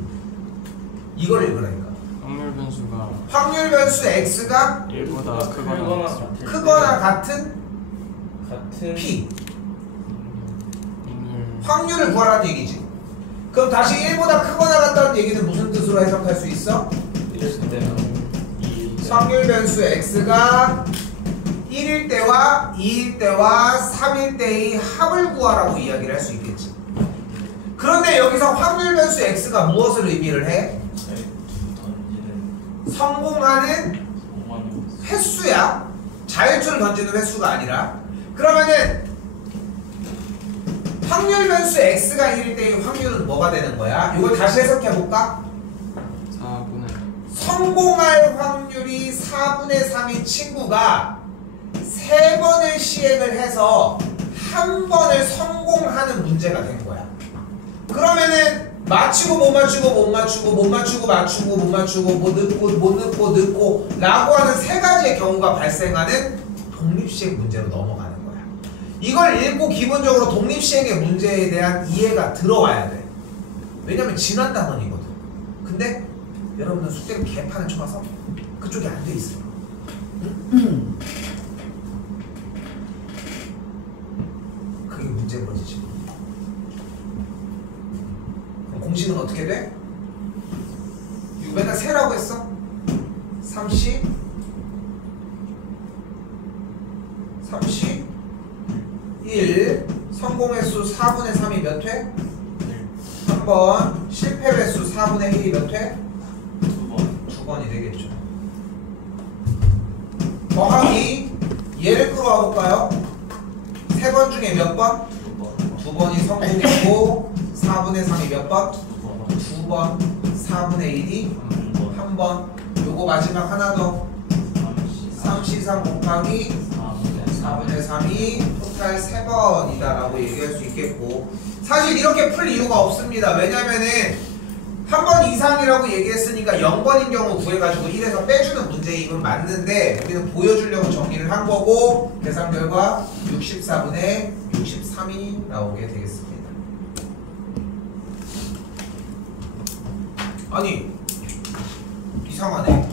이걸 읽으라니까. 확률 변수가 확률 변수 x가 1보다 크거나 같은 p. 확률을 구하라는 얘기지. 그럼 다시 1보다 크거나 같다는 얘기는 무슨 뜻으로 해석할 수 있어? 확률 변수 x가 1일 때와 2일 때와 3일 때의 합을 구하라고 이야기를 할 수 있겠지. 그런데 여기서 확률 변수 x가 무엇을 의미를 해? 성공하는 횟수야. 자유투를 던지는 횟수가 아니라. 그러면은 확률 변수 x가 1일 때의 확률은 뭐가 되는 거야? 이걸 다시 해석해 볼까? 4분의 성공할 확률이 4분의 3인 친구가 3번을 시행을 해서 1번을 성공하는 문제가 된 거야. 그러면은 맞추고 못 맞추고 못 맞추고 못 맞추고 맞추고 못 맞추고 못 넣고 못 넣고 넣고 라고 하는 3가지의 경우가 발생하는 독립시행 문제로 넘어가는 거야. 이걸 읽고 기본적으로 독립시행의 문제에 대한 이해가 들어와야 돼. 왜냐면 지난 단원이거든. 근데 여러분은 숙제를 개판을 쳐봐서 그쪽이 안 돼 있어요. 그게 문제인 거지 지금. 그럼 공식은 어떻게 돼? 이거 맨날 세라고 했어? 30 31 성공 횟수 4분의 3이 몇 회? 3번. 실패 횟수 4분의 1이 몇 회? 2번이 되겠죠. 더하기 얘를 끌어와 볼까요? 3번 중에 몇 번? 2번이 성공했고 4분의 3이 몇 번? 2번. 4분의 1이 1번. 요거 마지막 하나 더 3C3 곱하기 4분의 3이 토탈 3번이다 라고 얘기할 수 있겠고, 사실 이렇게 풀 이유가 없습니다. 왜냐면은 한 번 이상이라고 얘기했으니까 0번인 경우 구해가지고 1에서 빼주는 문제임은 맞는데 우리는 보여주려고 정리를 한 거고, 계산 결과 64분의 63이 나오게 되겠습니다. 아니 이상하네.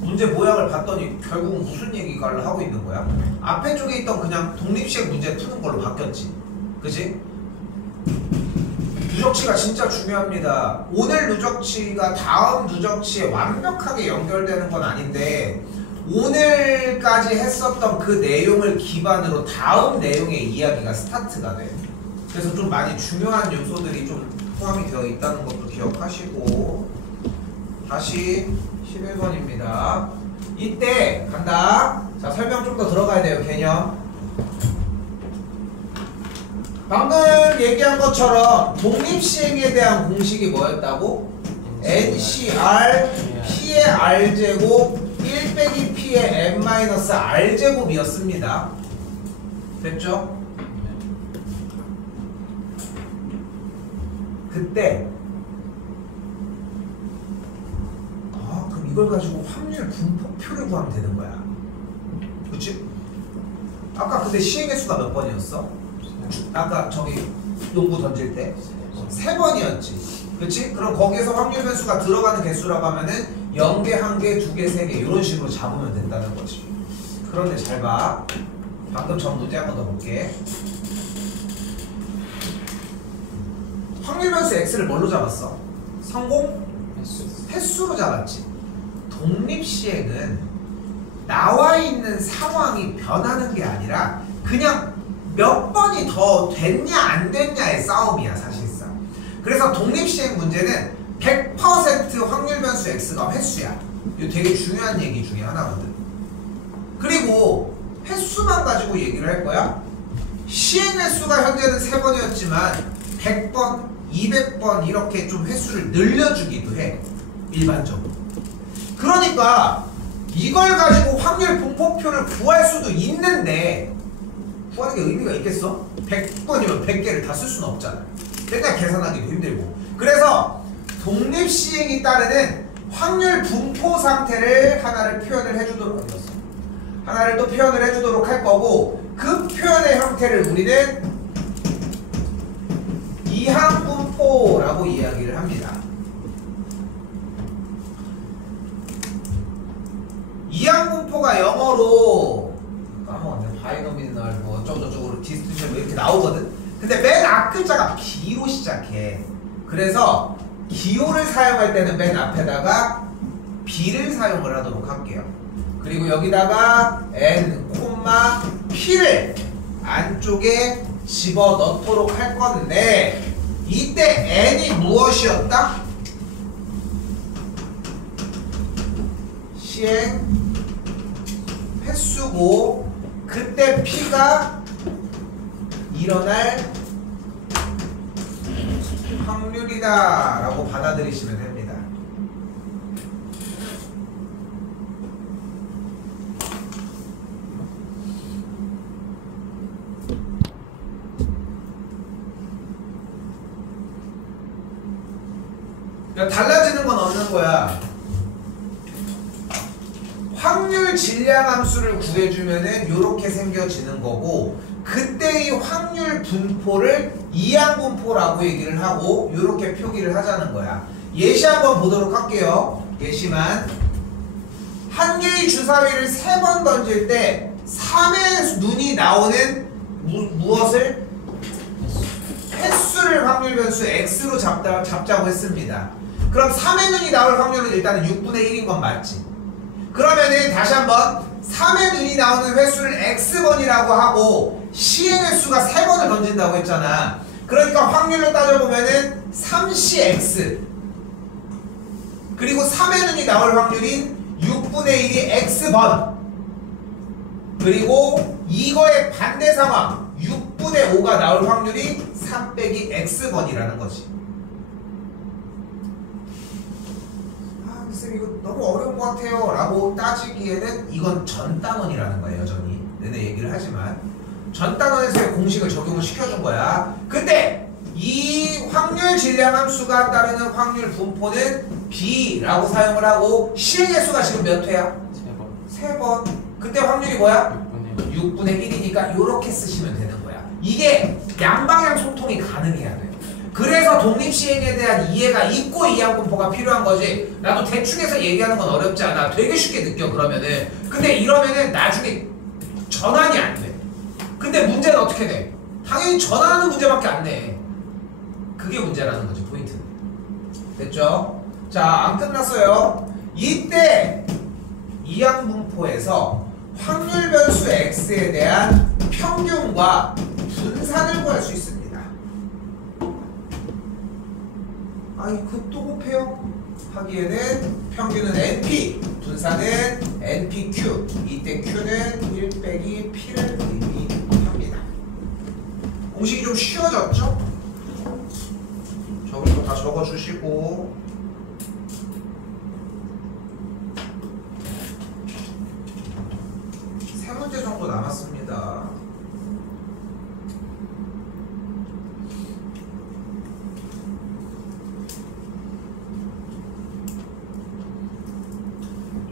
문제 모양을 봤더니 결국 무슨 얘기를 하고 있는 거야? 앞에 쪽에 있던 그냥 독립시행 문제 푸는 걸로 바뀌었지. 그치? 누적치가 진짜 중요합니다. 오늘 누적치가 다음 누적치에 완벽하게 연결되는 건 아닌데 오늘까지 했었던 그 내용을 기반으로 다음 내용의 이야기가 스타트가 돼. 그래서 좀 많이 중요한 요소들이 좀 포함이 되어 있다는 것도 기억하시고, 다시 11번입니다. 이때 간다. 자, 설명 좀 더 들어가야 돼요. 개념. 방금 얘기한 것처럼 독립시행에 대한 공식이 뭐였다고? NCR P의 R제곱 1 빼기 P의 n-R제곱이었습니다. 됐죠? 그때 그럼 이걸 가지고 확률 분포표를 구하면 되는 거야. 그치? 아까 근데 시행의 수가 몇 번이었어? 아까 저기 농구 던질 때 3번이었지. 그치? 그럼 거기에서 확률 변수가 들어가는 개수라고 하면은 0개, 1개, 2개, 3개 이런 식으로 잡으면 된다는 거지. 그런데 잘 봐. 방금 전 문제 한 번 더 볼게. 확률 변수 x를 뭘로 잡았어? 성공? 횟수로 잡았지. 독립시행은 나와 있는 상황이 변하는 게 아니라 그냥 몇 번이 더 됐냐 안 됐냐의 싸움이야 사실상. 그래서 독립시행 문제는 100% 확률 변수 x가 횟수야. 이거 되게 중요한 얘기 중에 하나거든. 그리고 횟수만 가지고 얘기를 할 거야. 시행 횟수가 현재는 3번이었지만 100번, 200번 이렇게 좀 횟수를 늘려주기도 해. 일반적으로. 그러니까 이걸 가지고 확률 분포표를 구할 수도 있는데 구하는 게 의미가 있겠어? 100번이면 100개를 다 쓸 수는 없잖아. 맨날 계산하기도 힘들고. 그래서 독립시행이 따르는 확률 분포 상태를 하나를 표현을 해주도록 하나를 또 표현을 해주도록 할 거고, 그 표현의 형태를 우리는 이항분포라고 이야기를 합니다. 이항분포가 영어로 까먹었네. 바이노미널 뭐 어쩌고저쩌고 디스트리뷰션 뭐 이렇게 나오거든. 근데 맨 앞글자가 B로 시작해. 그래서 기호를 사용할 때는 맨 앞에다가 B를 사용을 하도록 할게요. 그리고 여기다가 N, P를 안쪽에 집어넣도록 할 건데, 이때 N이 무엇이었다? 시행 횟수고, 그때 P가 일어날 확률이다 라고 받아들이시면 됩니다. 달라지는 건 없는 거야. 확률 질량 함수를 구해주면은 요렇게 생겨지는 거고, 그때의 확률 분포를 이항분포라고 얘기를 하고 요렇게 표기를 하자는 거야. 예시 한번 보도록 할게요. 예시만. 한 개의 주사위를 3번 던질 때 3의 눈이 나오는 무엇을? 횟수를 확률 변수 x로 잡자고 했습니다. 그럼 3의 눈이 나올 확률은 일단은 6분의 1인 건 맞지. 그러면은 다시 한번 3의 눈이 나오는 횟수를 x번이라고 하고 시행 횟수가 3번을 던진다고 했잖아. 그러니까 확률로 따져보면은 3cx, 그리고 3의 눈이 나올 확률인 6분의 1이 x번, 그리고 이거의 반대 상황 6분의 5가 나올 확률이 3 빼기 x번이라는 거지. 아, 쌤 이거 너무 어려운 것 같아요 라고 따지기에는 이건 전 단원이라는 거야. 여전히 내내 얘기를 하지만 전 단원에서의 공식을 적용을 시켜준 거야. 근데 이 확률 질량 함수가 따르는 확률 분포는 B라고 사용을 하고, 시행의 수가 지금 몇 회야? 3번. 그때 확률이 뭐야? 6분의 1이니까 이렇게 쓰시면 되는 거야. 이게 양방향 소통이 가능해야 돼. 그래서 독립시행에 대한 이해가 있고 이항분포가 필요한 거지. 나도 대충해서 얘기하는 건 어렵지 않아. 되게 쉽게 느껴 그러면은. 근데 이러면은 나중에 전환이 안 돼. 근데 문제는 어떻게 돼? 당연히 전환하는 문제밖에 안 돼. 그게 문제라는 거지, 포인트는. 됐죠? 자, 안 끝났어요. 이때 이항분포에서 확률 변수 x에 대한 평균과 분산을 구할 수 있습니다. 아니, 그 또 곱해요? 하기에는 평균은 np, 분산은 npq. 이때 q는 1 빼기 p를 의미합니다. 공식이 좀 쉬워졌죠? 적을 거 다 적어주시고, 세 문제 정도 남았습니다.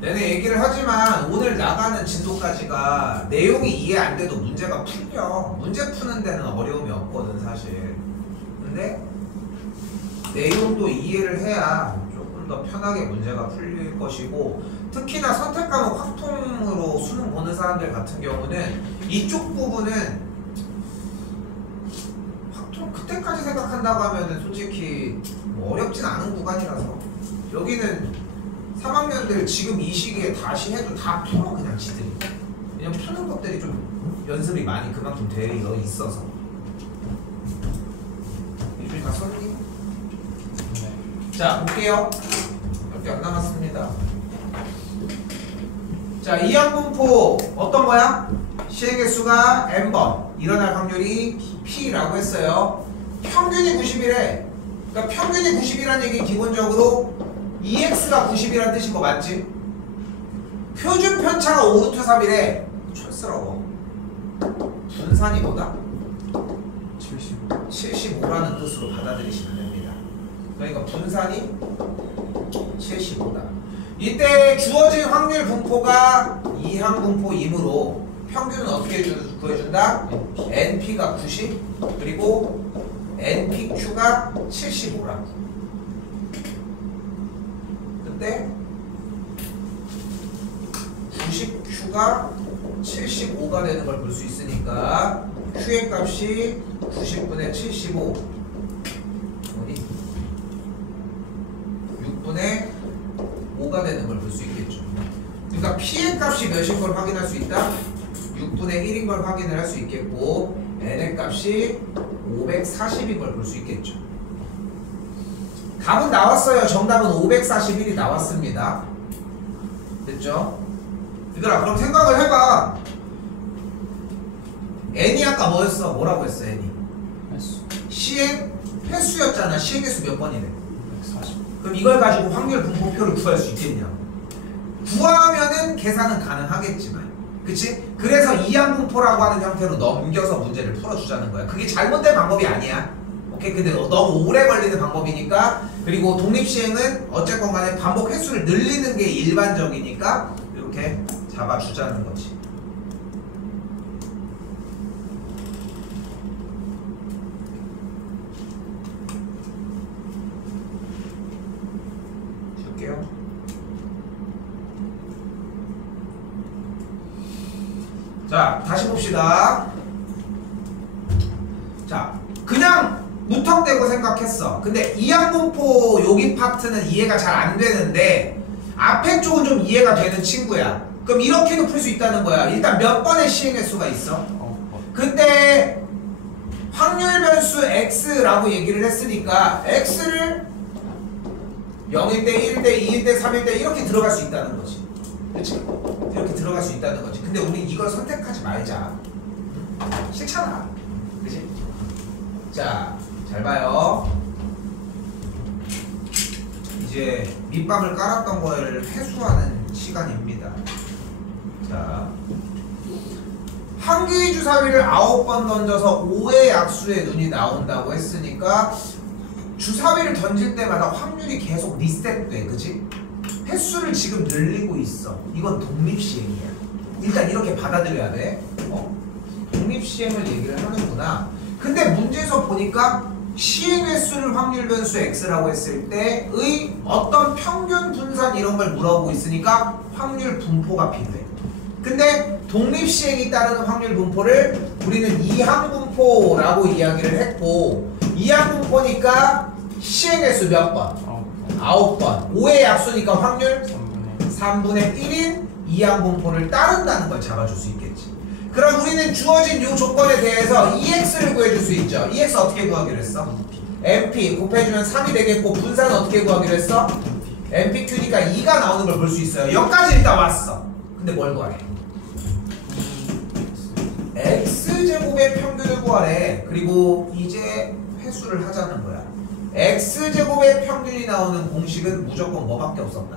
내내 얘기를 하지만 오늘 나가는 진도까지가 내용이 이해 안 돼도 문제가 풀려. 문제 푸는 데는 어려움이 없거든 사실. 근데 내용도 이해를 해야 조금 더 편하게 문제가 풀릴 것이고, 특히나 선택 과목 확통으로 수능 보는 사람들 같은 경우는 이쪽 부분은 확통 그때까지 생각한다고 하면은 솔직히 뭐 어렵진 않은 구간이라서 여기는 3학년들 지금 이 시기에 다시 해도 다 풀어 그냥 지들이. 왜냐면 푸는 것들이 좀 연습이 많이 그만큼 되어 있어서. 이쪽이 다 썼니? 네. 자 볼게요. 몇 개 안 남았습니다. 자, 이항분포 어떤 거야? 시행의 수가 n번, 일어날 확률이 p라고 했어요. 평균이 90이래. 그러니까 평균이 90이라는 얘기 기본적으로 EX가 90이라는 뜻인 거 맞지? 표준 편차가 5루트 3이래. 촌스러워. 분산이 뭐다? 75라는 뜻으로 받아들이시면 됩니다. 그러니까 분산이 75다. 이때 주어진 확률 분포가 이항분포이므로 평균은 어떻게 구해준다? NP가 90 그리고 NPQ가 75라고. 그때 90Q가 75가 되는 걸 볼 수 있으니까 Q의 값이 90분의 75 6분의 5가 되는 걸 볼 수 있겠죠. 그러니까 P의 값이 몇인 걸 확인할 수 있다? 6분의 1인 걸 확인을 할 수 있겠고 N의 값이 540인 걸 볼 수 있겠죠. 답은 나왔어요. 정답은 541이 나왔습니다. 됐죠? 얘들아 그럼 생각을 해봐. N이 아까 뭐였어? 뭐라고 했어 N이? 횟수. 시행 횟수였잖아. 시행 횟수 몇 번이래? 140. 그럼 이걸 가지고 확률 분포표를 구할 수 있겠냐? 구하면은 계산은 가능하겠지만, 그치? 그래서 이항분포라고 하는 형태로 넘겨서 문제를 풀어주자는 거야. 그게 잘못된 방법이 아니야. 오케이? 근데 너무 오래 걸리는 방법이니까. 그리고 독립시행은 어쨌건 간에 반복 횟수를 늘리는 게 일반적이니까 이렇게 잡아주자는 거지. 줄게요. 자, 다시 봅시다. 자, 그냥 무턱대고 생각했어. 근데 이항분포 여기 파트는 이해가 잘 안 되는데 앞에 쪽은 좀 이해가 되는 친구야. 그럼 이렇게도 풀 수 있다는 거야. 일단 몇 번의 시행 횟수가 있어? 근데 확률 변수 x라고 얘기를 했으니까 x를 0일 때, 1일 때, 2일 때, 3일 때 이렇게 들어갈 수 있다는 거지. 그치? 이렇게 들어갈 수 있다는 거지. 근데 우리 이걸 선택하지 말자. 싫잖아. 그치? 자, 잘 봐요. 이제 밑밥을 깔았던 걸 회수하는 시간입니다. 자, 한 개의 주사위를 9번 던져서 5의 약수의 눈이 나온다고 했으니까 주사위를 던질 때마다 확률이 계속 리셋돼. 그치? 횟수를 지금 늘리고 있어. 이건 독립시행이야. 일단 이렇게 받아들여야 돼. 독립시행을 얘기를 하는구나. 근데 문제에서 보니까 시행 횟수를 확률 변수 x라고 했을 때의 어떤 평균 분산 이런 걸 물어보고 있으니까 확률 분포가 필요해. 근데 독립시행이 따르는 확률 분포를 우리는 이항분포라고 이야기를 했고, 이항분포니까 시행 횟수 몇 번? 9번. 5의 약수니까 확률 3분의 1인 이항분포를 따른다는 걸 잡아줄 수 있겠지. 그럼 우리는 주어진 이 조건에 대해서 EX를 구해줄 수 있죠. EX 어떻게 구하기로 했어? MP 곱해주면 3이 되겠고, 분산은 어떻게 구하기로 했어? MPQ니까 2가 나오는 걸 볼 수 있어요. 여기까지 일단 왔어. 근데 뭘 구하래? X제곱의 평균을 구하래. 그리고 이제 회수를 하자는 거야. X제곱의 평균이 나오는 공식은 무조건 뭐밖에 없었다?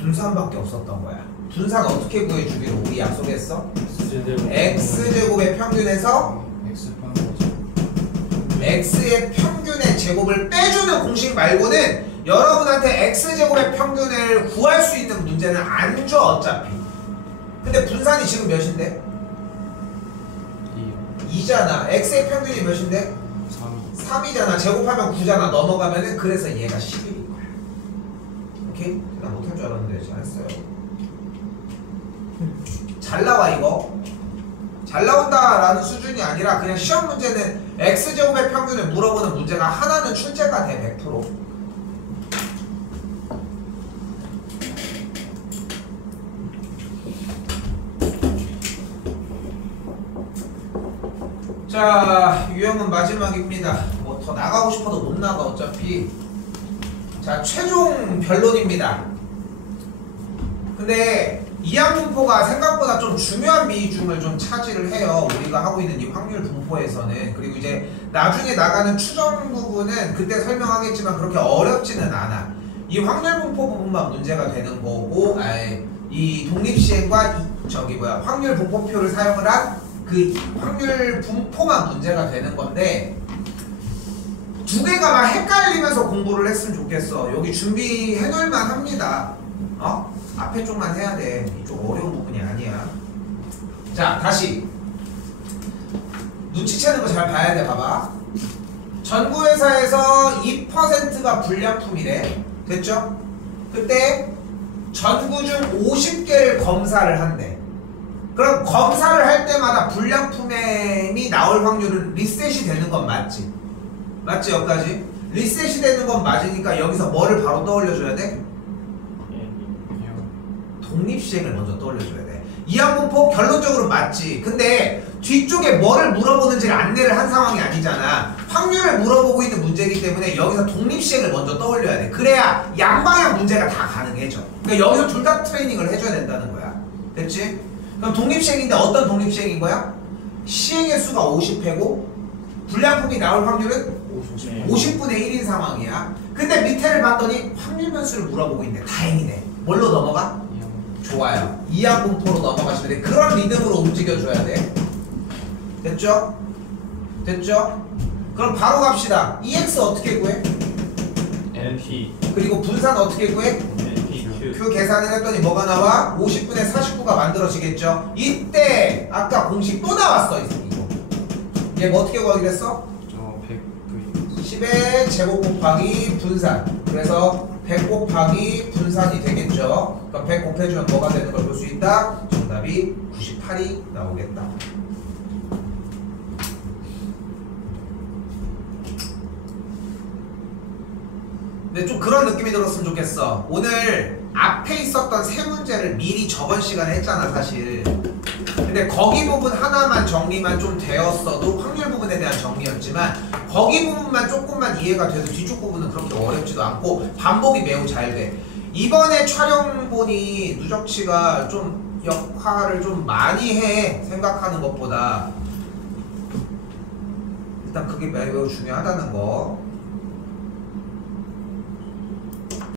분산밖에 없었던 거야. 분산 어떻게 구해주기로 우리 약속했어? X제곱의 평균에서 X의 평균의 제곱을 빼주는 공식 말고는 여러분한테 X제곱의 평균을 구할 수 있는 문제는 안 줘 어차피. 근데 분산이 지금 몇인데? 2잖아. X의 평균이 몇인데? 3이잖아. 제곱하면 9잖아. 넘어가면은 그래서 얘가 11인 거야. 오케이? 나 못할 줄 알았는데 잘했어요. 잘 나와 이거. 잘 나온다라는 수준이 아니라 그냥 시험 문제는 x제곱의 평균을 물어보는 문제가 하나는 출제가 돼 100%. 자, 유형은 마지막입니다. 뭐 더 나가고 싶어도 못 나가 어차피. 자, 최종 변론입니다. 근데 이항 분포가 생각보다 좀 중요한 비중을 좀 차지를 해요. 우리가 하고 있는 이 확률 분포에서는. 그리고 이제 나중에 나가는 추정 부분은 그때 설명하겠지만 그렇게 어렵지는 않아. 이 확률 분포 부분만 문제가 되는 거고, 이 독립시행과 확률 분포표를 사용을 한 그 확률 분포만 문제가 되는 건데, 두 개가 막 헷갈리면서 공부를 했으면 좋겠어. 여기 준비해 놓을만 합니다. 앞에 쪽만 해야 돼. 이쪽 어려운 부분이 아니야. 자, 다시 눈치채는 거 잘 봐야 돼. 봐봐. 전구회사에서 2%가 불량품이래. 됐죠? 그때 전구 중 50개를 검사를 한대. 그럼 검사를 할 때마다 불량품이 나올 확률은 리셋이 되는 건 맞지? 맞지? 여기까지? 리셋이 되는 건 맞으니까 여기서 뭐를 바로 떠올려줘야 돼? 독립시행을 먼저 떠올려줘야 돼. 이항분포 결론적으로 맞지. 근데 뒤쪽에 뭐를 물어보는지를 안내를 한 상황이 아니잖아. 확률을 물어보고 있는 문제이기 때문에 여기서 독립시행을 먼저 떠올려야 돼. 그래야 양방향 문제가 다 가능해져. 그러니까 여기서 둘 다 트레이닝을 해줘야 된다는 거야. 됐지? 그럼 독립시행인데 어떤 독립시행인 거야? 시행의 수가 50회고 불량품이 나올 확률은 50분의 1인 상황이야. 근데 밑에를 봤더니 확률 변수를 물어보고 있네. 다행이네. 뭘로 넘어가? 좋아요. 이항분포로 넘어가시면 돼. 그런 리듬으로 움직여줘야 돼. 됐죠? 됐죠? 그럼 바로 갑시다. EX 어떻게 구해? LP 그리고 분산 어떻게 구해? LPQ 그 계산을 했더니 뭐가 나와? 50분의 49가 만들어지겠죠? 이때 아까 공식 또 나왔어. 이거 얘 뭐 어떻게 구하기로 했어? 10의 제곱 곱하기 분산. 그래서 100 곱하기 분산이 되겠죠. 그럼 100 곱해주면 뭐가 되는 걸 볼 수 있다? 정답이 98이 나오겠다. 근데 좀 그런 느낌이 들었으면 좋겠어. 오늘 앞에 있었던 세 문제를 미리 저번 시간에 했잖아 사실. 근데 거기 부분 하나만 정리만 좀 되었어도 확률 부분에 대한 정리였지만 거기 부분만 조금만 이해가 돼도 뒤쪽 부분은 그렇게 어렵지도 않고 반복이 매우 잘 돼. 이번에 촬영본이 누적치가 좀 역할을 좀 많이 해. 생각하는 것보다. 일단 그게 매우 중요하다는 거.